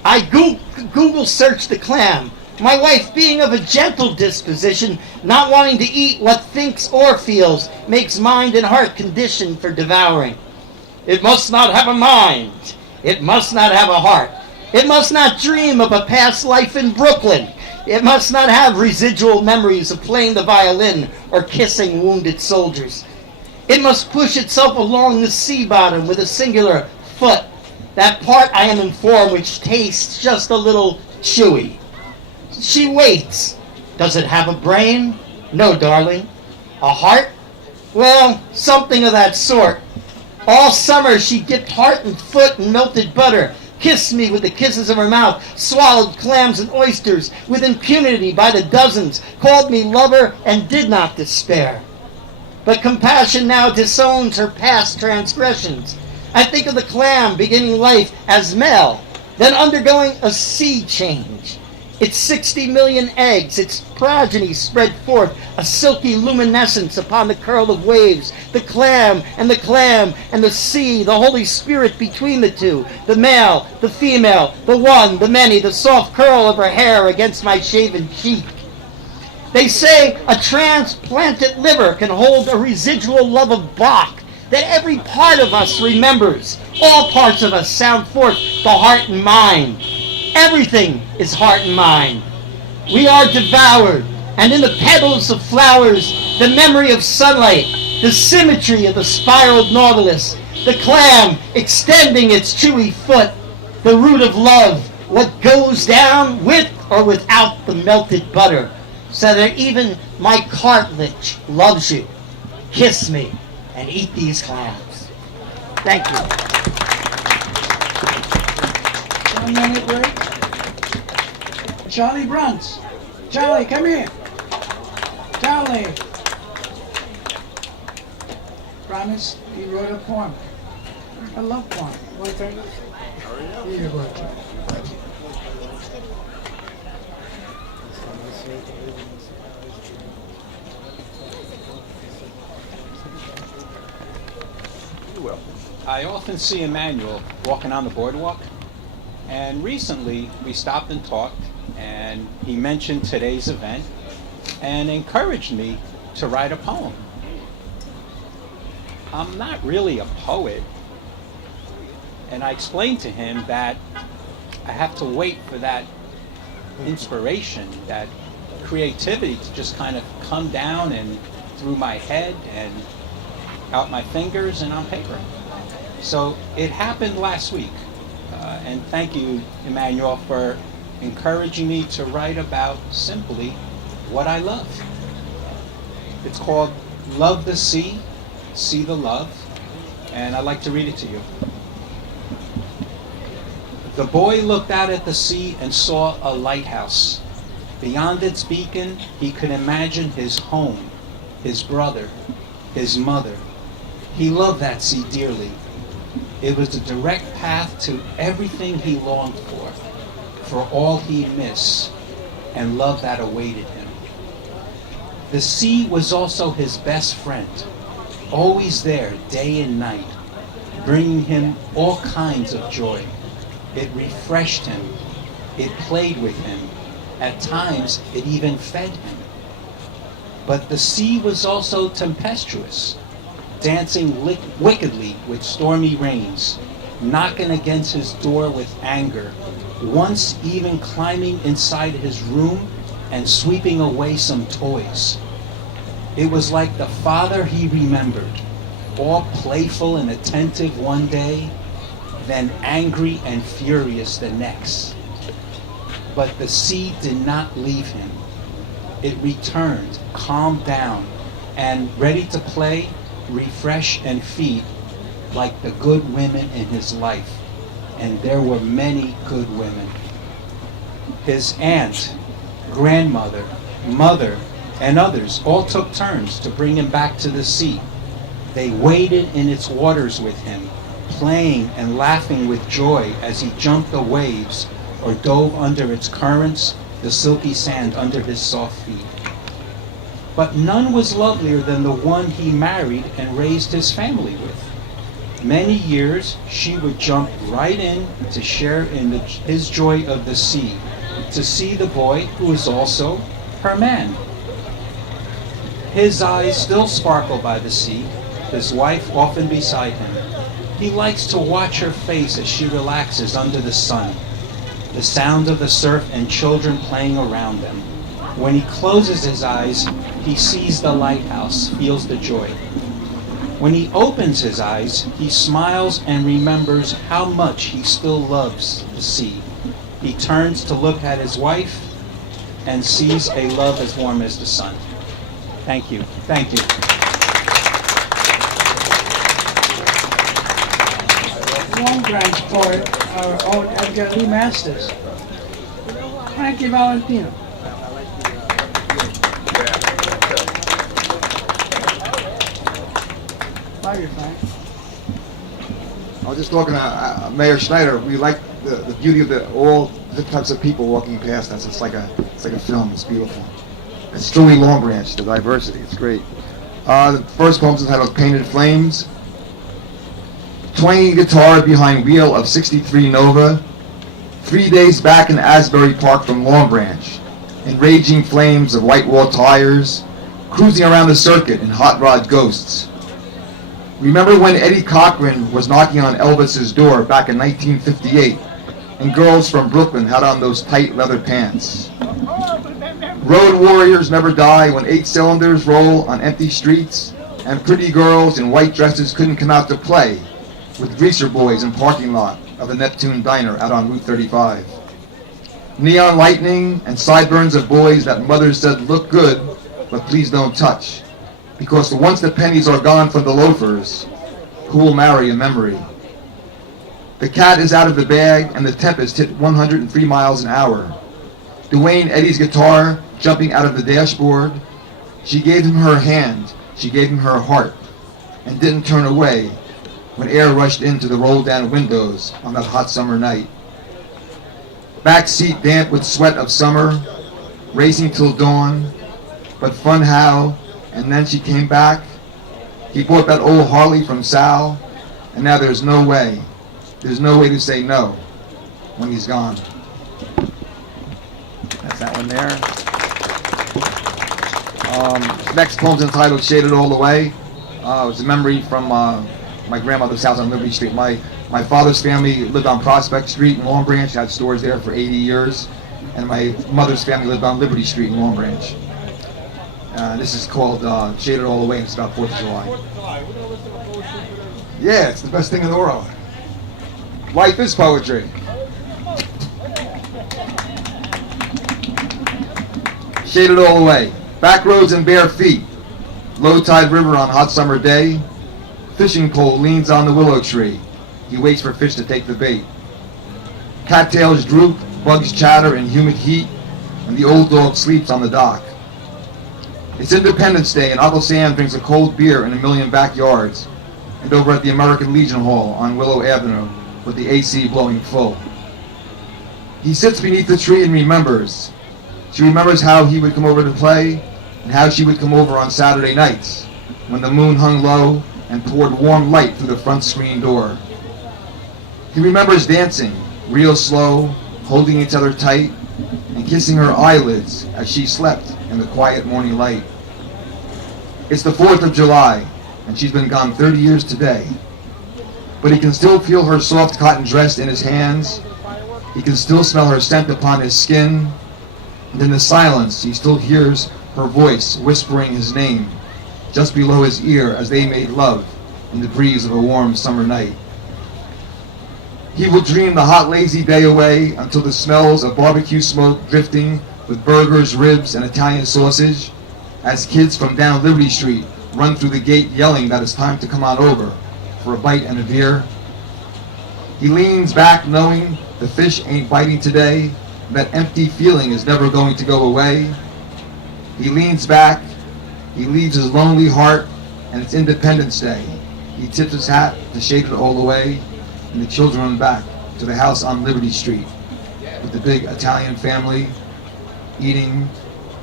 I Google searched the clam. My wife, being of a gentle disposition, not wanting to eat what thinks or feels, makes mind and heart conditioned for devouring. It must not have a mind. It must not have a heart. It must not dream of a past life in Brooklyn. It must not have residual memories of playing the violin or kissing wounded soldiers. It must push itself along the sea bottom with a singular foot, that part, I am informed, which tastes just a little chewy. She waits. Does it have a brain? No, darling. A heart? Well, something of that sort. All summer she dipped heart and foot in melted butter, kissed me with the kisses of her mouth, swallowed clams and oysters with impunity by the dozens, called me lover, and did not despair. But compassion now disowns her past transgressions. I think of the clam beginning life as male, then undergoing a sea change. Its 60 million eggs, its progeny spread forth a silky luminescence upon the curl of waves. The clam and the sea, the Holy Spirit between the two, the male, the female, the one, the many, the soft curl of her hair against my shaven cheek. They say a transplanted liver can hold a residual love of Bach that every part of us remembers. All parts of us sound forth the heart and mind. Everything is heart and mind. We are devoured, and in the petals of flowers, the memory of sunlight, the symmetry of the spiraled nautilus, the clam extending its chewy foot, the root of love, what goes down with or without the melted butter, so that even my cartilage loves you. Kiss me and eat these clams. Thank you. 1 minute break. Charlie Bruns. Charlie, come here. Charlie. Promise, he wrote a poem. I love poems. Want to turn this? Here you go, Charlie. You will. I often see Emanuel walking on the boardwalk, and recently we stopped and talked, and he mentioned today's event and encouraged me to write a poem. I'm not really a poet, and I explained to him that I have to wait for that inspiration, that creativity to just kind of come down and through my head and out my fingers and on paper. So it happened last week, and thank you, Emanuel, for encouraging me to write about simply what I love. It's called Love the Sea, See the Love, and I'd like to read it to you. The boy looked out at the sea and saw a lighthouse. Beyond its beacon, he could imagine his home, his brother, his mother. He loved that sea dearly. It was the direct path to everything he longed for all he missed, and love that awaited him. The sea was also his best friend, always there day and night, bringing him all kinds of joy. It refreshed him, it played with him, at times it even fed him. But the sea was also tempestuous, dancing wickedly with stormy rains, knocking against his door with anger, once even climbing inside his room and sweeping away some toys. It was like the father he remembered, all playful and attentive one day, then angry and furious the next. But the sea did not leave him. It returned, calmed down, and ready to play, refresh, and feed like the good women in his life. And there were many good women. His aunt, grandmother, mother, and others all took turns to bring him back to the sea. They waded in its waters with him, playing and laughing with joy as he jumped the waves or dove under its currents, the silky sand under his soft feet. but none was lovelier than the one he married and raised his family with. Many years she would jump right in to share in his joy of the sea, to see the boy who was also her man. His eyes still sparkle by the sea, his wife often beside him. He likes to watch her face as she relaxes under the sun, the sound of the surf and children playing around them. When he closes his eyes, he sees the lighthouse, feels the joy. When he opens his eyes, he smiles and remembers how much he still loves the sea. He turns to look at his wife and sees a love as warm as the sun. Thank you. Thank you. Long Branch poet, our own Edgar Lee Masters. Frankie Valentino. Love you, Frank. I was just talking to Mayor Schneider. We like the beauty of all the types of people walking past us. It's like a film. It's beautiful. It's truly Long Branch, the diversity. It's great. The first poem is entitled Painted Flames. Twanging guitar behind wheel of 63 Nova. 3 days back in Asbury Park from Long Branch. In raging flames of white wall tires. Cruising around the circuit in hot rod ghosts. Remember when Eddie Cochran was knocking on Elvis's door back in 1958 and girls from Brooklyn had on those tight leather pants? Road warriors never die when 8 cylinders roll on empty streets and pretty girls in white dresses couldn't come out to play with greaser boys in parking lot of the Neptune Diner out on Route 35. Neon lightning and sideburns of boys that mothers said look good, but please don't touch. Because once the pennies are gone from the loafers, who will marry a memory? The cat is out of the bag and the tempest hit 103 miles an hour. Dwayne Eddie's guitar jumping out of the dashboard. She gave him her hand, she gave him her heart, and didn't turn away when air rushed into the roll-down windows on that hot summer night. Back seat damp with sweat of summer, racing till dawn, but fun how. And then she came back. He bought that old Harley from Sal, and now there's no way to say no when he's gone. That's that one there. Next poem's entitled Shaded All the Way. It was a memory from my grandmother's house on Liberty Street. My father's family lived on Prospect Street in Long Branch, had stores there for 80 years, and my mother's family lived on Liberty Street in Long Branch. This is called Shaded All the Way, and it's about 4th of July. Yeah, it's the best thing in the world. Life is poetry. Shaded all the way. Back roads and bare feet. Low tide river on hot summer day. Fishing pole leans on the willow tree. He waits for fish to take the bait. Cattails droop, bugs chatter in humid heat, and the old dog sleeps on the dock. It's Independence Day, and Uncle Sam drinks a cold beer in a million backyards, and over at the American Legion Hall on Willow Avenue with the AC blowing full. He sits beneath the tree and remembers. She remembers how he would come over to play, and how she would come over on Saturday nights, when the moon hung low and poured warm light through the front screen door. He remembers dancing, real slow, holding each other tight, and kissing her eyelids as she slept in the quiet morning light. It's the 4th of July, and she's been gone 30 years today. But he can still feel her soft cotton dress in his hands. He can still smell her scent upon his skin. And in the silence, he still hears her voice whispering his name just below his ear as they made love in the breeze of a warm summer night. He will dream the hot, lazy day away until the smells of barbecue smoke drifting with burgers, ribs, and Italian sausage as kids from down Liberty Street run through the gate yelling that it's time to come on over for a bite and a beer. He leans back knowing the fish ain't biting today, and that empty feeling is never going to go away. He leans back, he leaves his lonely heart, and it's Independence Day. He tips his hat to shade it all away, and the children run back to the house on Liberty Street with the big Italian family, eating,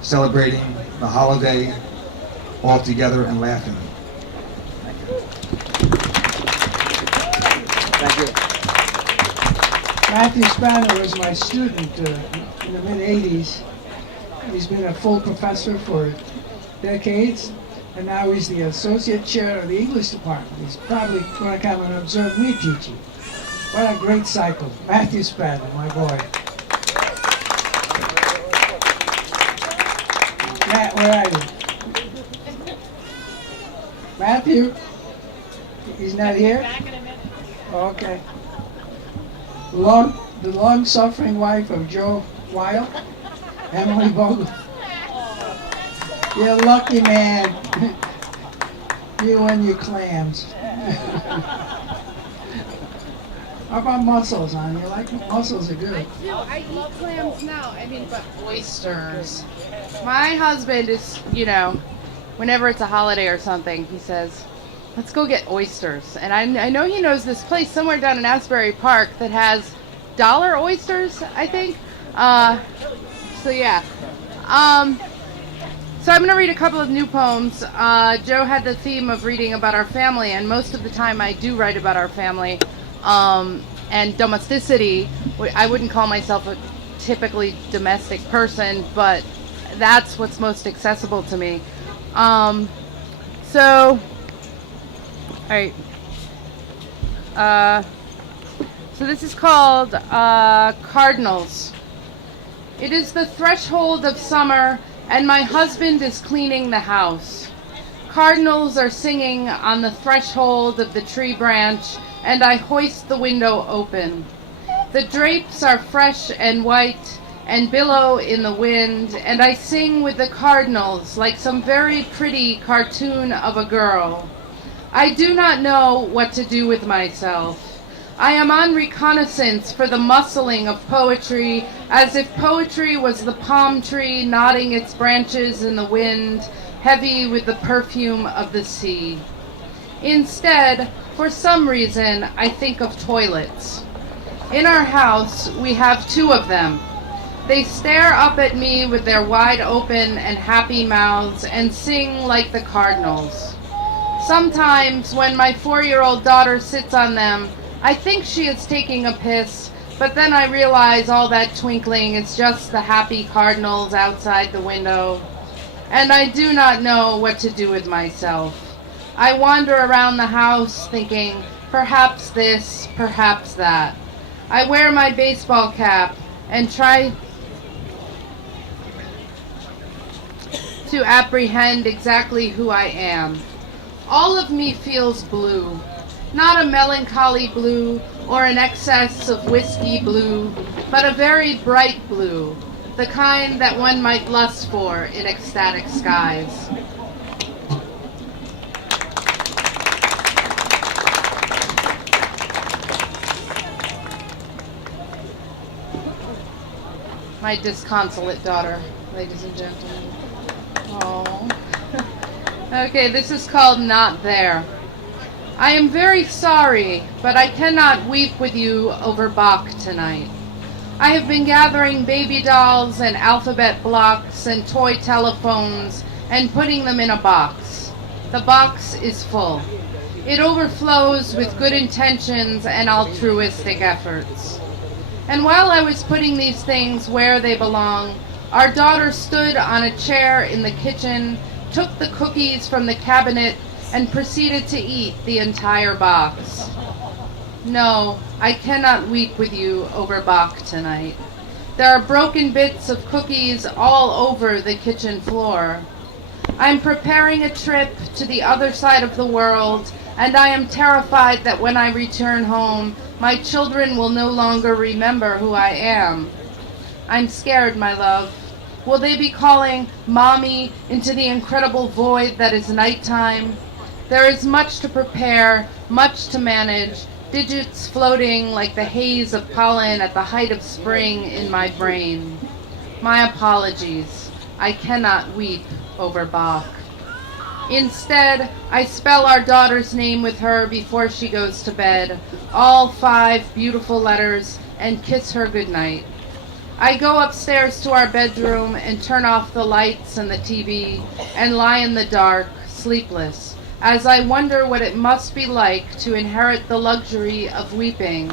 celebrating the holiday all together and laughing. Thank you. Matthew Spanner was my student in the mid-'80s. He's been a full professor for decades, and now he's the associate chair of the English department. He's probably going to come and observe me teaching. What a great cycle. Matthew Spanner, my boy. Matt, where are you? Matthew? He's not here? Back in a minute. Okay. The long-suffering wife of Joe Weil, Emily Vogel. You're a lucky man. You and your clams. How about mussels, hon? You like mussels? Are good. I eat clams now. But oysters. My husband is, whenever it's a holiday or something, he says, let's go get oysters. And I know he knows this place somewhere down in Asbury Park that has dollar oysters, I think. So yeah. So I'm going to read a couple of new poems. Joe had the theme of reading about our family, and most of the time I do write about our family. And domesticity, I wouldn't call myself a typically domestic person, but that's what's most accessible to me. So, all right. So this is called Cardinals. It is the threshold of summer, and my husband is cleaning the house. Cardinals are singing on the threshold of the tree branch, and I hoist the window open. The drapes are fresh and white and billow in the wind, and I sing with the cardinals like some very pretty cartoon of a girl. I do not know what to do with myself. I am on reconnaissance for the rustling of poetry, as if poetry was the palm tree nodding its branches in the wind, heavy with the perfume of the sea. Instead, for some reason, I think of toilets. In our house, we have two of them. They stare up at me with their wide open and happy mouths and sing like the cardinals. Sometimes, when my 4-year-old daughter sits on them, I think she is taking a piss, but then I realize all that twinkling is just the happy cardinals outside the window. And I do not know what to do with myself. I wander around the house thinking, perhaps this, perhaps that. I wear my baseball cap and try to apprehend exactly who I am. All of me feels blue. Not a melancholy blue or an excess of whiskey blue, but a very bright blue, the kind that one might lust for in ecstatic skies. My disconsolate daughter, ladies and gentlemen. Oh. Okay, this is called Not There. I am very sorry, but I cannot weep with you over Bach tonight. I have been gathering baby dolls and alphabet blocks and toy telephones and putting them in a box. The box is full. It overflows with good intentions and altruistic efforts. And while I was putting these things where they belong, our daughter stood on a chair in the kitchen, took the cookies from the cabinet, and proceeded to eat the entire box. No, I cannot weep with you over Bach tonight. There are broken bits of cookies all over the kitchen floor. I'm preparing a trip to the other side of the world, and I am terrified that when I return home, my children will no longer remember who I am. I'm scared, my love. Will they be calling Mommy into the incredible void that is nighttime? There is much to prepare, much to manage, digits floating like the haze of pollen at the height of spring in my brain. My apologies. I cannot weep over Bach. Instead, I spell our daughter's name with her before she goes to bed, all 5 beautiful letters, and kiss her goodnight. I go upstairs to our bedroom and turn off the lights and the TV and lie in the dark, sleepless, as I wonder what it must be like to inherit the luxury of weeping.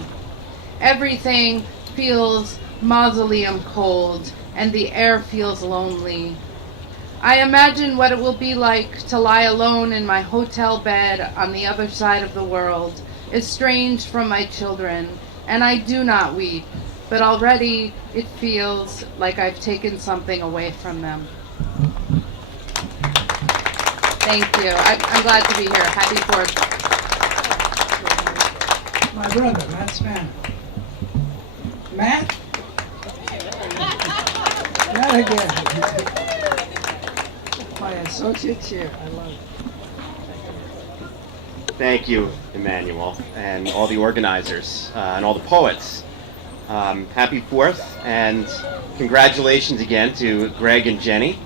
Everything feels mausoleum cold, and the air feels lonely. I imagine what it will be like to lie alone in my hotel bed on the other side of the world, estranged from my children, and I do not weep, but already it feels like I've taken something away from them. Thank you. I'm glad to be here. Happy 4th. My brother, Matt Span. Matt? Not again. My associate chair. I love it. Thank you, Emanuel, and all the organizers, and all the poets. Happy 4th, and congratulations again to Greg and Jenny.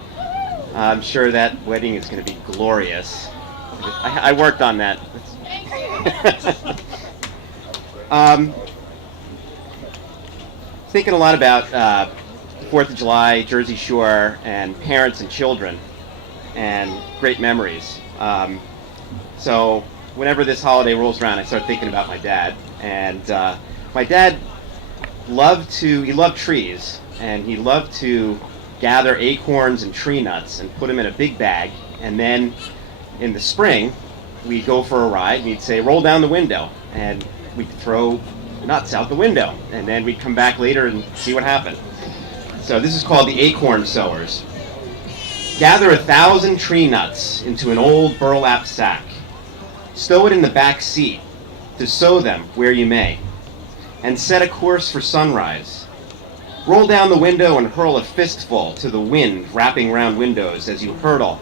I'm sure that wedding is going to be glorious. I worked on that. Thinking a lot about 4th of July, Jersey Shore, and parents and children, and great memories. So whenever this holiday rolls around, I start thinking about my dad. And my dad loved trees, and he loved to gather acorns and tree nuts and put them in a big bag. And then in the spring, we'd go for a ride, and he'd say, roll down the window. And we'd throw nuts out the window. And then we'd come back later and see what happened. So this is called the acorn sowers. Gather 1,000 tree nuts into an old burlap sack. Stow it in the back seat to sow them where you may. And set a course for sunrise. Roll down the window and hurl a fistful to the wind wrapping round windows as you hurtle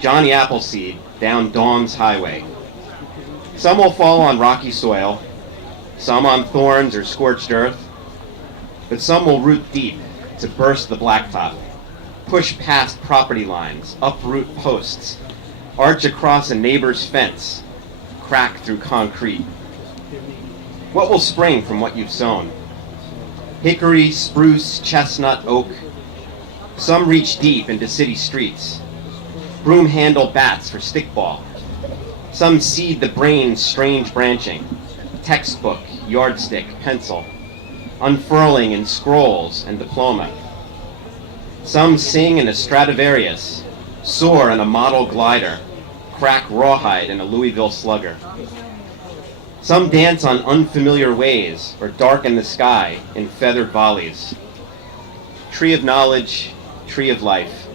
Johnny Appleseed down dawn's highway. Some will fall on rocky soil, some on thorns or scorched earth, but some will root deep to burst the blacktop, push past property lines, uproot posts, arch across a neighbor's fence, crack through concrete. What will spring from what you've sown? Hickory, spruce, chestnut, oak. Some reach deep into city streets. Broom-handle bats for stickball. Some seed the brain's strange branching. Textbook, yardstick, pencil. Unfurling in scrolls and diploma. Some sing in a Stradivarius. Soar in a model glider. Crack rawhide in a Louisville slugger. Some dance on unfamiliar ways or darken the sky in feathered volleys. Tree of knowledge, tree of life,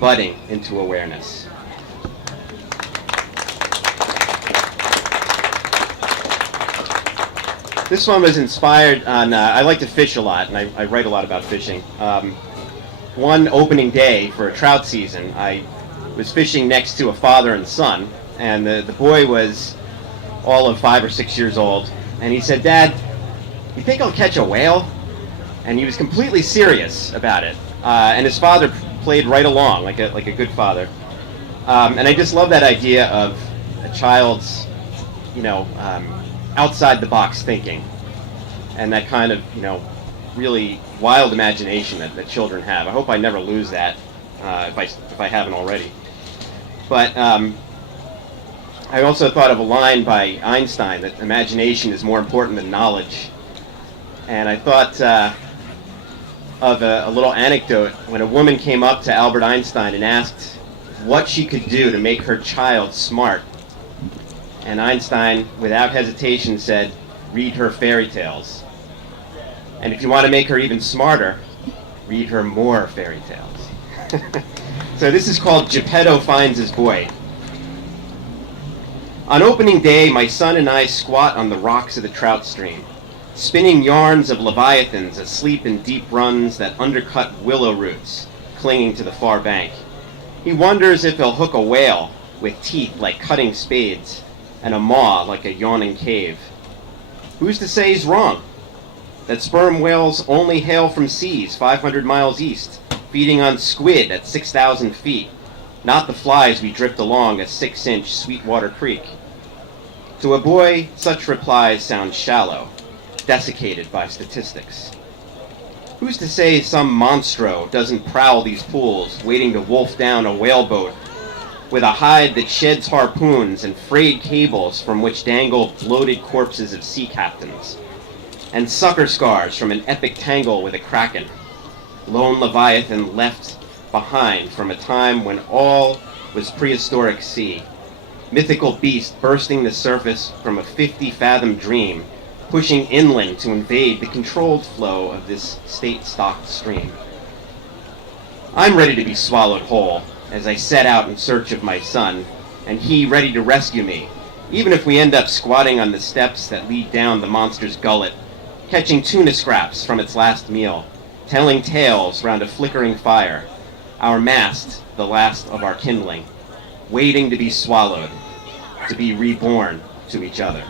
budding into awareness. This one was inspired on, I like to fish a lot, and I write a lot about fishing. One opening day for a trout season, I was fishing next to a father and son, and the boy was all of 5 or 6 years old, and he said, "Dad, you think I'll catch a whale?" And he was completely serious about it, and his father played right along like a good father. And I just love that idea of a child's, outside the box thinking, and that kind of, really wild imagination that children have. I hope I never lose that, if I haven't already. But I also thought of a line by Einstein that imagination is more important than knowledge. And I thought of a little anecdote when a woman came up to Albert Einstein and asked what she could do to make her child smart. And Einstein, without hesitation, said, "Read her fairy tales. And if you want to make her even smarter, read her more fairy tales." So this is called Geppetto Finds His Boy. On opening day, my son and I squat on the rocks of the trout stream, spinning yarns of leviathans asleep in deep runs that undercut willow roots clinging to the far bank. He wonders if he'll hook a whale with teeth like cutting spades and a maw like a yawning cave. Who's to say he's wrong? That sperm whales only hail from seas 500 miles east, feeding on squid at 6,000 feet, not the flies we drift along a 6-inch Sweetwater Creek. To a boy, such replies sound shallow, desiccated by statistics. Who's to say some monstro doesn't prowl these pools, waiting to wolf down a whaleboat with a hide that sheds harpoons and frayed cables from which dangle bloated corpses of sea captains, and sucker scars from an epic tangle with a kraken, lone leviathan left behind from a time when all was prehistoric sea, mythical beast bursting the surface from a 50-fathom dream, pushing inland to invade the controlled flow of this state-stocked stream. I'm ready to be swallowed whole as I set out in search of my son, and he ready to rescue me, even if we end up squatting on the steps that lead down the monster's gullet, catching tuna scraps from its last meal, telling tales round a flickering fire, our mast the last of our kindling, waiting to be swallowed, to be reborn to each other.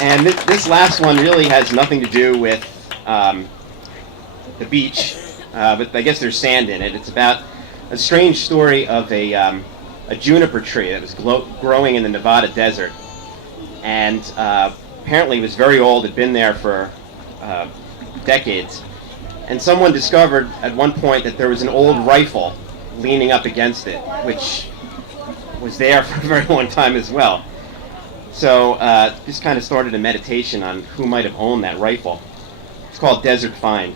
And this last one really has nothing to do with the beach, but I guess there's sand in it. It's about a strange story of a juniper tree that was growing in the Nevada desert, and apparently it was very old, had been there for decades, and someone discovered at one point that there was an old rifle leaning up against it, which was there for a very long time as well. So just kind of started a meditation on who might have owned that rifle. It's called Desert Find.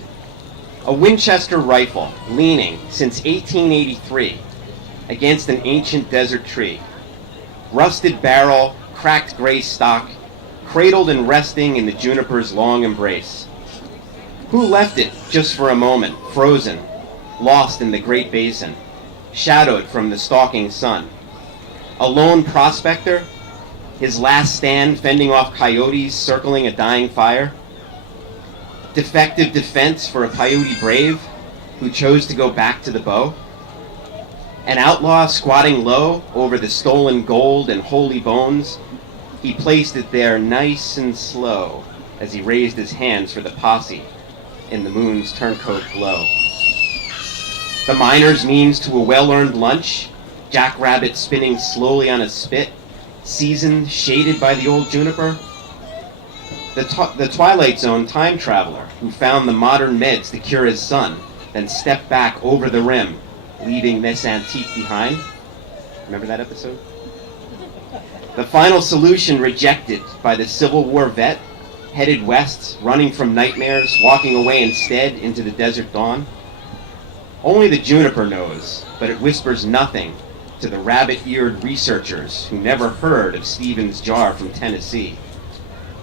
A Winchester rifle leaning since 1883 against an ancient desert tree. Rusted barrel, cracked gray stock, cradled and resting in the juniper's long embrace. Who left it just for a moment, frozen, lost in the Great Basin, shadowed from the stalking sun? A lone prospector? His last stand fending off coyotes circling a dying fire? Defective defense for a coyote brave who chose to go back to the bow? An outlaw squatting low over the stolen gold and holy bones? He placed it there nice and slow as he raised his hands for the posse in the moon's turncoat glow. The miner's means to a well-earned lunch, jackrabbit spinning slowly on a spit, seasoned, shaded by the old juniper. The Twilight Zone time traveler who found the modern meds to cure his son, then stepped back over the rim, leaving this antique behind. Remember that episode? The final solution rejected by the Civil War vet, headed west, running from nightmares, walking away instead into the desert dawn. Only the juniper knows, but it whispers nothing to the rabbit-eared researchers who never heard of Stephen's jar from Tennessee.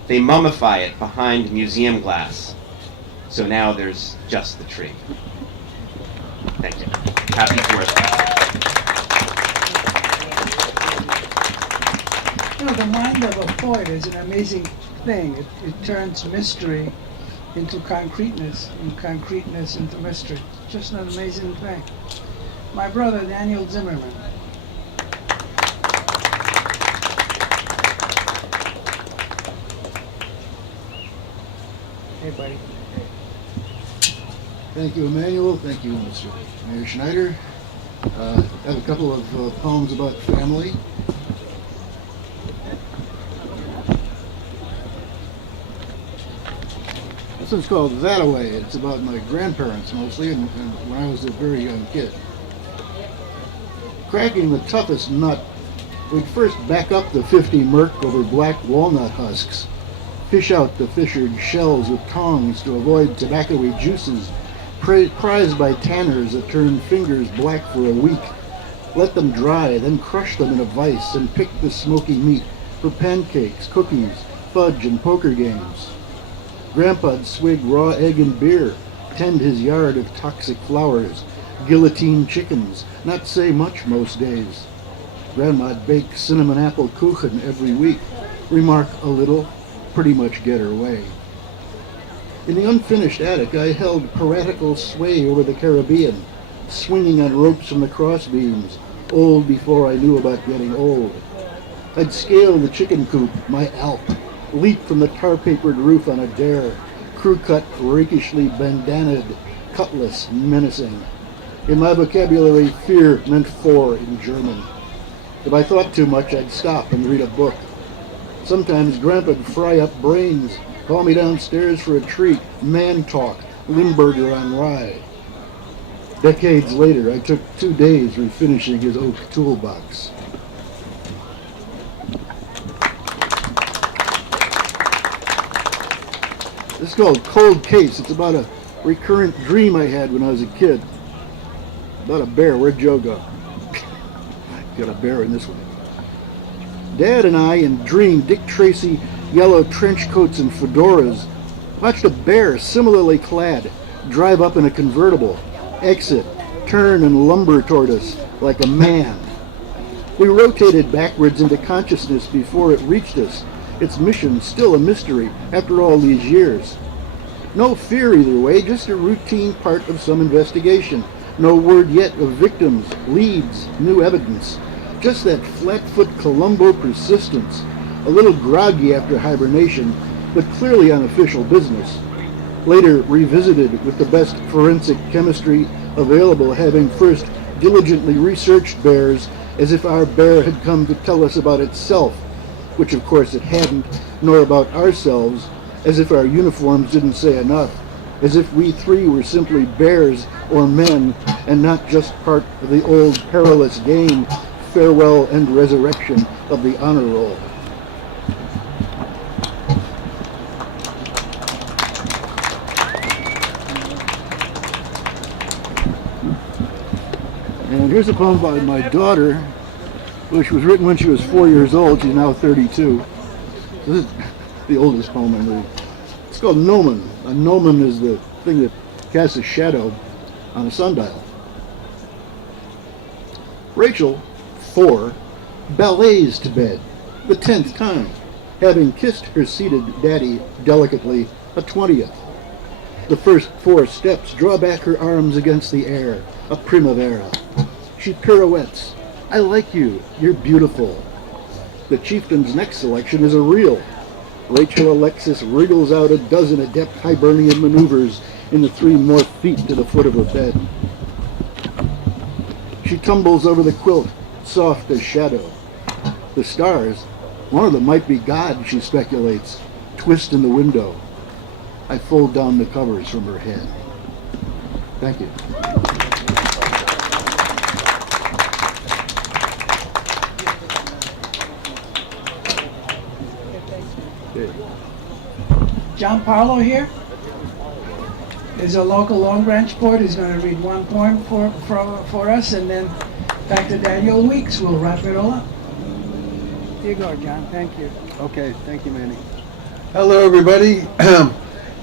They mummify it behind museum glass, so now there's just the tree. Thank you. Happy 4th. You know, the mind of a poet is an amazing thing. It turns mystery into concreteness, and concreteness into mystery. Just an amazing thing. My brother, Daniel Zimmerman. Hey, buddy. Thank you, Emanuel. Thank you, Mr. Mayor Schneider. I have a couple of poems about family. This one's called Thataway. It's about my grandparents mostly, and when I was a very young kid. Cracking the toughest nut, we'd first back up the 50 Merc over black walnut husks, fish out the fissured shells with tongs to avoid tobacco-y juices prized by tanners that turn fingers black for a week, let them dry, then crush them in a vise and pick the smoky meat for pancakes, cookies, fudge, and poker games. Grandpa'd swig raw egg and beer, tend his yard of toxic flowers, guillotine chickens, not say much most days. Grandma'd bake cinnamon apple kuchen every week, remark a little, pretty much get her way. In the unfinished attic, I held piratical sway over the Caribbean, swinging on ropes from the crossbeams, old before I knew about getting old. I'd scale the chicken coop, my Alp, leap from the tar-papered roof on a dare, crew-cut, rakishly bandanaed, cutlass menacing. In my vocabulary, fear meant four in German. If I thought too much, I'd stop and read a book. Sometimes Grandpa'd fry up brains, call me downstairs for a treat, man talk, Limburger on rye. Decades later, I took 2 days refinishing his oak toolbox. This is called Cold Case. It's about a recurrent dream I had when I was a kid. About a bear. Where'd Joe go? Got a bear in this one. Dad and I, in dream, Dick Tracy, yellow trench coats and fedoras, watched a bear similarly clad drive up in a convertible, exit, turn, and lumber toward us like a man. We rotated backwards into consciousness before it reached us, its mission still a mystery after all these years. No fear either way, just a routine part of some investigation. No word yet of victims, leads, new evidence. Just that flat-foot Columbo persistence, a little groggy after hibernation, but clearly on official business. Later revisited with the best forensic chemistry available, having first diligently researched bears as if our bear had come to tell us about itself, which of course it hadn't, nor about ourselves, as if our uniforms didn't say enough, as if we three were simply bears or men and not just part of the old perilous game, farewell and resurrection of the honor roll. And here's a poem by my daughter, which was written when she was 4 years old. She's now 32. This is the oldest poem I'm reading. It's called Gnomon. A gnomon is the thing that casts a shadow on a sundial. Rachel, 4, ballets to bed, the 10th time, having kissed her seated daddy delicately a 20th. The first 4 steps draw back her arms against the air, a primavera. She pirouettes. I like you, you're beautiful. The chieftain's next selection is a reel. Rachel Alexis wriggles out a dozen adept Hibernian maneuvers in the 3 more feet to the foot of her bed. She tumbles over the quilt, soft as shadow. The stars, one of them might be God, she speculates, twist in the window. I fold down the covers from her head. Thank you. John Parlow here is a local Long Branch poet. He's going to read one poem for us, and then Dr. Daniel Weeks will wrap it all up. Here you go, John. Thank you. Okay, thank you, Manny. Hello, everybody.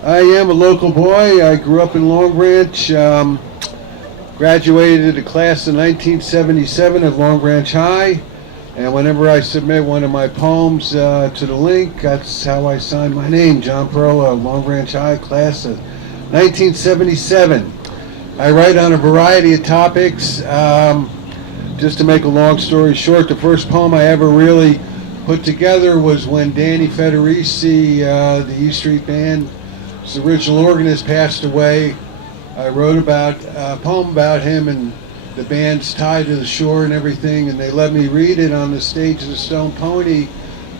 I am a local boy. I grew up in Long Branch, graduated a class in 1977 at Long Branch High, and whenever I submit one of my poems to the link, that's how I sign my name, John Perla, Long Branch High, class of 1977. I write on a variety of topics. Just to make a long story short, the first poem I ever really put together was when Danny Federici, the E Street Band's original organist, passed away. I wrote about a poem about him and the band's tied to the shore and everything, and they let me read it on the stage of the Stone Pony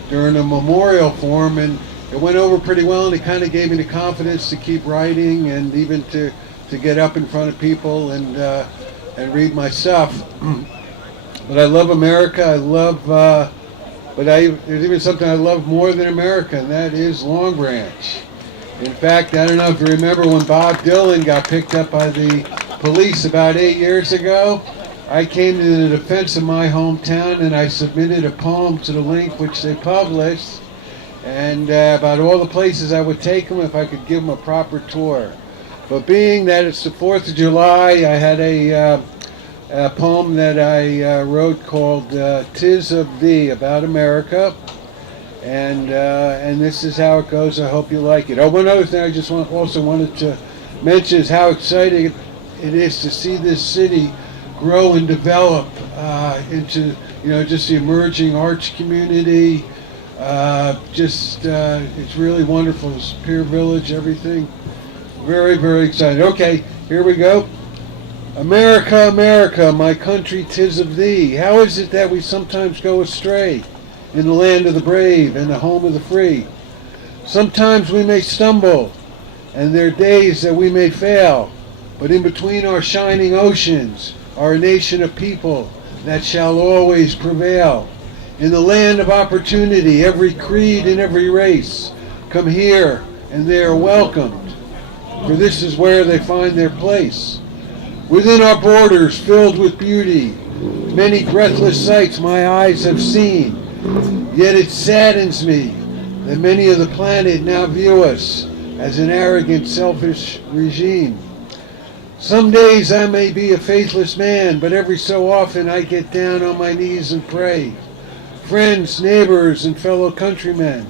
during a memorial for him, and it went over pretty well, and it kind of gave me the confidence to keep writing and even to get up in front of people and read my stuff. But I love America. I love, there's even something I love more than America, and that is Long Branch. In fact, I don't know if you remember when Bob Dylan got picked up by the police about 8 years ago. I came to the defense of my hometown, and I submitted a poem to the link, which they published, and about all the places I would take them if I could give them a proper tour. But being that it's the 4th of July, I had a poem that I wrote called "'Tis of Thee," about America, and this is how it goes. I hope you like it. Oh, one other thing I just also wanted to mention is how exciting it is to see this city grow and develop into, just the emerging arts community. It's really wonderful. It's Pier Village, everything. Very, very exciting. Okay, here we go. America, America, my country, 'tis of thee. How is it that we sometimes go astray? in the land of the brave and the home of the free. Sometimes we may stumble, and there are days that we may fail, but in between our shining oceans are a nation of people that shall always prevail. In the land of opportunity, every creed and every race come here, and they are welcomed, for this is where they find their place. Within our borders filled with beauty, many breathless sights my eyes have seen, yet it saddens me that many of the planet now view us as an arrogant, selfish regime. Some days I may be a faithless man, but every so often I get down on my knees and pray. Friends, neighbors, and fellow countrymen,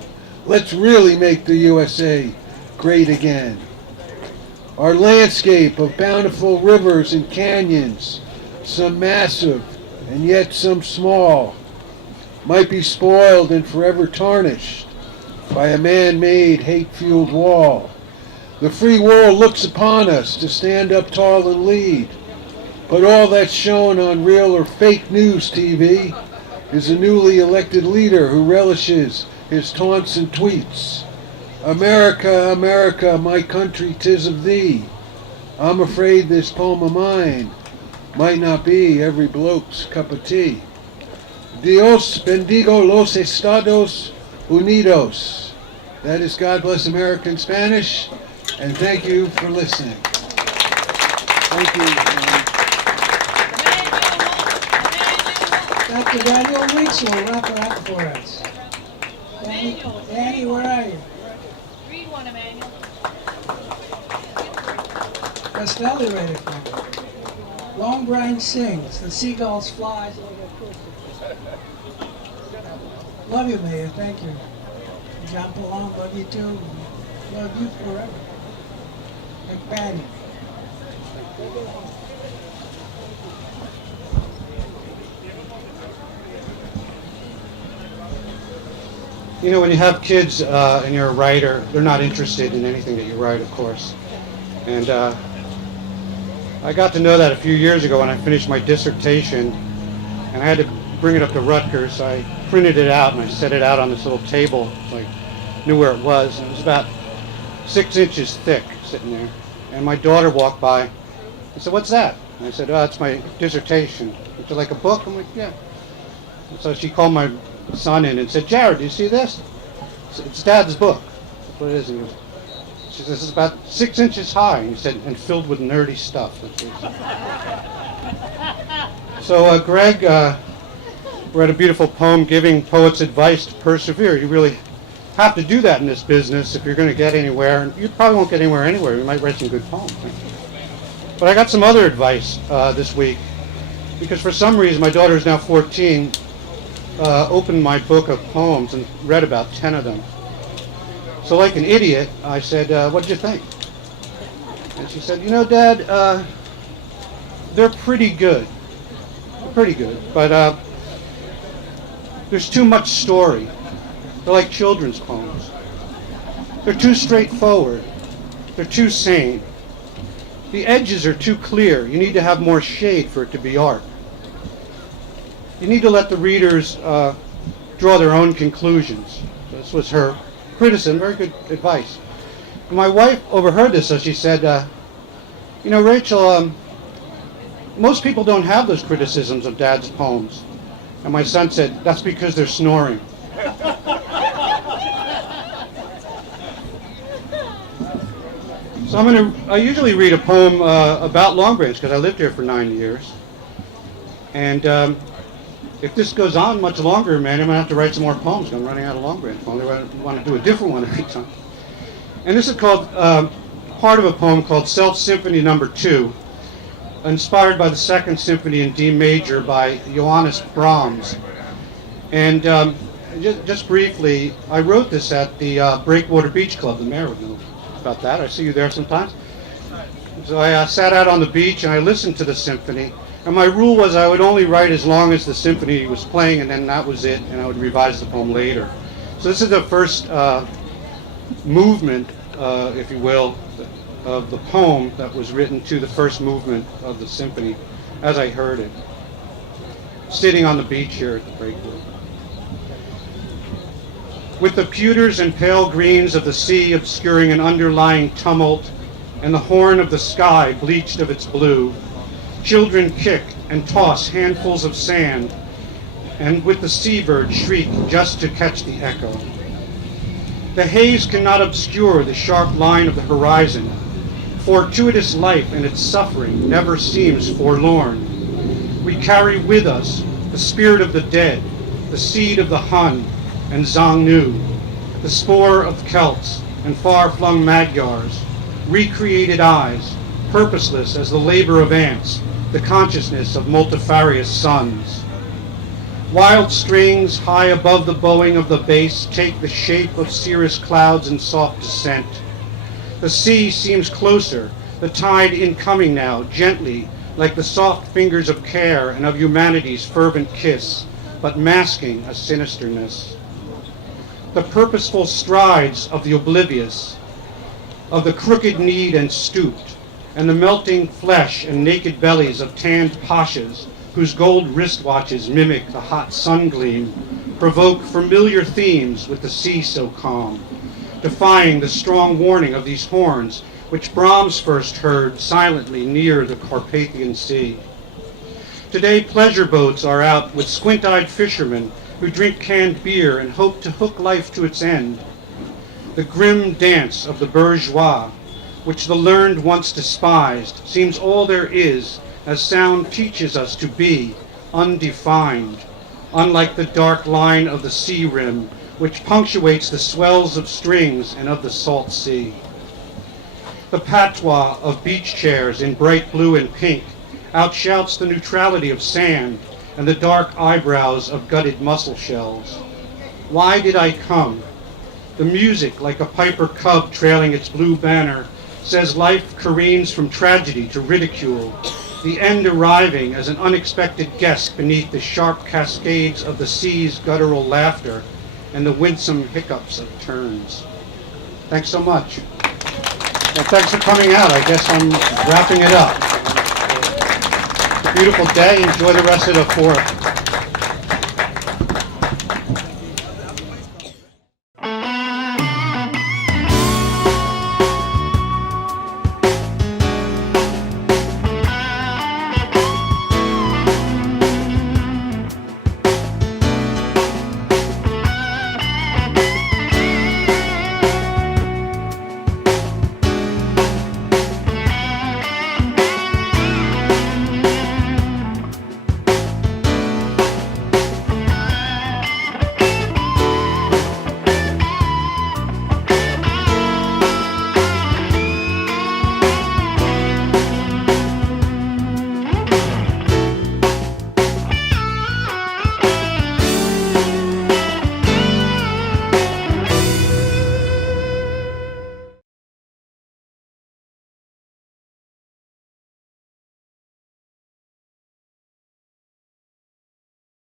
let's really make the USA great again. Our landscape of bountiful rivers and canyons, some massive and yet some small, might be spoiled and forever tarnished by a man-made, hate-fueled wall. The free world looks upon us to stand up tall and lead, but all that's shown on real or fake news TV is a newly elected leader who relishes his taunts and tweets. America, America, my country, 'tis of thee. I'm afraid this poem of mine might not be every bloke's cup of tea. Dios bendigo los Estados Unidos. That is God bless America in Spanish, and thank you for listening. Thank you. Dr. Daniel Weeks will wrap it up for us. Danny, where are you? Read one, Emanuel. Costelli read it for me. Long Grind sings, the seagulls flies over Christmas. Love you, Mayor, thank you. John Palone, love you too. Love you forever. McBannon. You know, when you have kids and you're a writer, they're not interested in anything that you write, of course. And I got to know that a few years ago when I finished my dissertation, and I had to bring it up to Rutgers. I printed it out and I set it out on this little table so I knew where it was. And it was about 6 inches thick sitting there. And my daughter walked by and said, "What's that?" And I said, "Oh, it's my dissertation." Is it like a book? I'm like, "Yeah." And so she called my son in and said, "Jared, do you see this?" I said, "It's Dad's book." That's what it is. And he goes, she says, "It's about 6 inches high." And he said, "And filled with nerdy stuff." So Greg read a beautiful poem giving poets advice to persevere. You really have to do that in this business if you're going to get anywhere. And you probably won't get anywhere anyway. You might write some good poems. But I got some other advice this week, because for some reason my daughter is now 14, opened my book of poems and read about 10 of them. So like an idiot, I said, "What did you think?" And she said, "You know, Dad, they're pretty good. They're pretty good, but there's too much story. They're like children's poems. They're too straightforward. They're too sane. The edges are too clear. You need to have more shade for it to be art. You need to let the readers draw their own conclusions." This was her criticism, very good advice. And my wife overheard this, so she said, "You know, Rachel, most people don't have those criticisms of Dad's poems." And my son said, "That's because they're snoring." So I usually read a poem about Long Branch because I lived here for 9 years. And if this goes on much longer, man, I'm going to have to write some more poems. I'm running out of Long Branch poems. I want to do a different one every time. And this is called part of a poem called Self Symphony No. 2, inspired by the Second Symphony in D major by Johannes Brahms. And just briefly, I wrote this at the Breakwater Beach Club. The mayor would know about that. I see you there sometimes. So I sat out on the beach and I listened to the symphony. And my rule was I would only write as long as the symphony was playing, and then that was it, and I would revise the poem later. So this is the first movement, if you will, of the poem that was written to the first movement of the symphony as I heard it, sitting on the beach here at the Breakwater. With the pewters and pale greens of the sea obscuring an underlying tumult, and the horn of the sky bleached of its blue, children kick and toss handfuls of sand, and with the seabird shriek just to catch the echo. The haze cannot obscure the sharp line of the horizon. Fortuitous life and its suffering never seems forlorn. We carry with us the spirit of the dead, the seed of the Hun and Zangnu, the spore of Celts and far-flung Magyars, recreated eyes, purposeless as the labor of ants, the consciousness of multifarious suns. Wild strings high above the bowing of the bass take the shape of cirrus clouds in soft descent. The sea seems closer, the tide incoming now, gently, like the soft fingers of care and of humanity's fervent kiss, but masking a sinisterness. The purposeful strides of the oblivious, of the crooked-kneed and stooped, and the melting flesh and naked bellies of tanned pashas, whose gold wristwatches mimic the hot sun gleam, provoke familiar themes with the sea so calm, defying the strong warning of these horns which Brahms first heard silently near the Carpathian Sea. Today pleasure boats are out with squint-eyed fishermen who drink canned beer and hope to hook life to its end. The grim dance of the bourgeois, which the learned once despised, seems all there is, as sound teaches us to be, undefined, unlike the dark line of the sea rim, which punctuates the swells of strings and of the salt sea. The patois of beach chairs in bright blue and pink outshouts the neutrality of sand and the dark eyebrows of gutted mussel shells. Why did I come? The music, like a piper cub trailing its blue banner, says life careens from tragedy to ridicule, the end arriving as an unexpected guest beneath the sharp cascades of the sea's guttural laughter and the winsome hiccups of turns. Thanks so much. And thanks for coming out. I guess I'm wrapping it up. Beautiful day. Enjoy the rest of the 4th.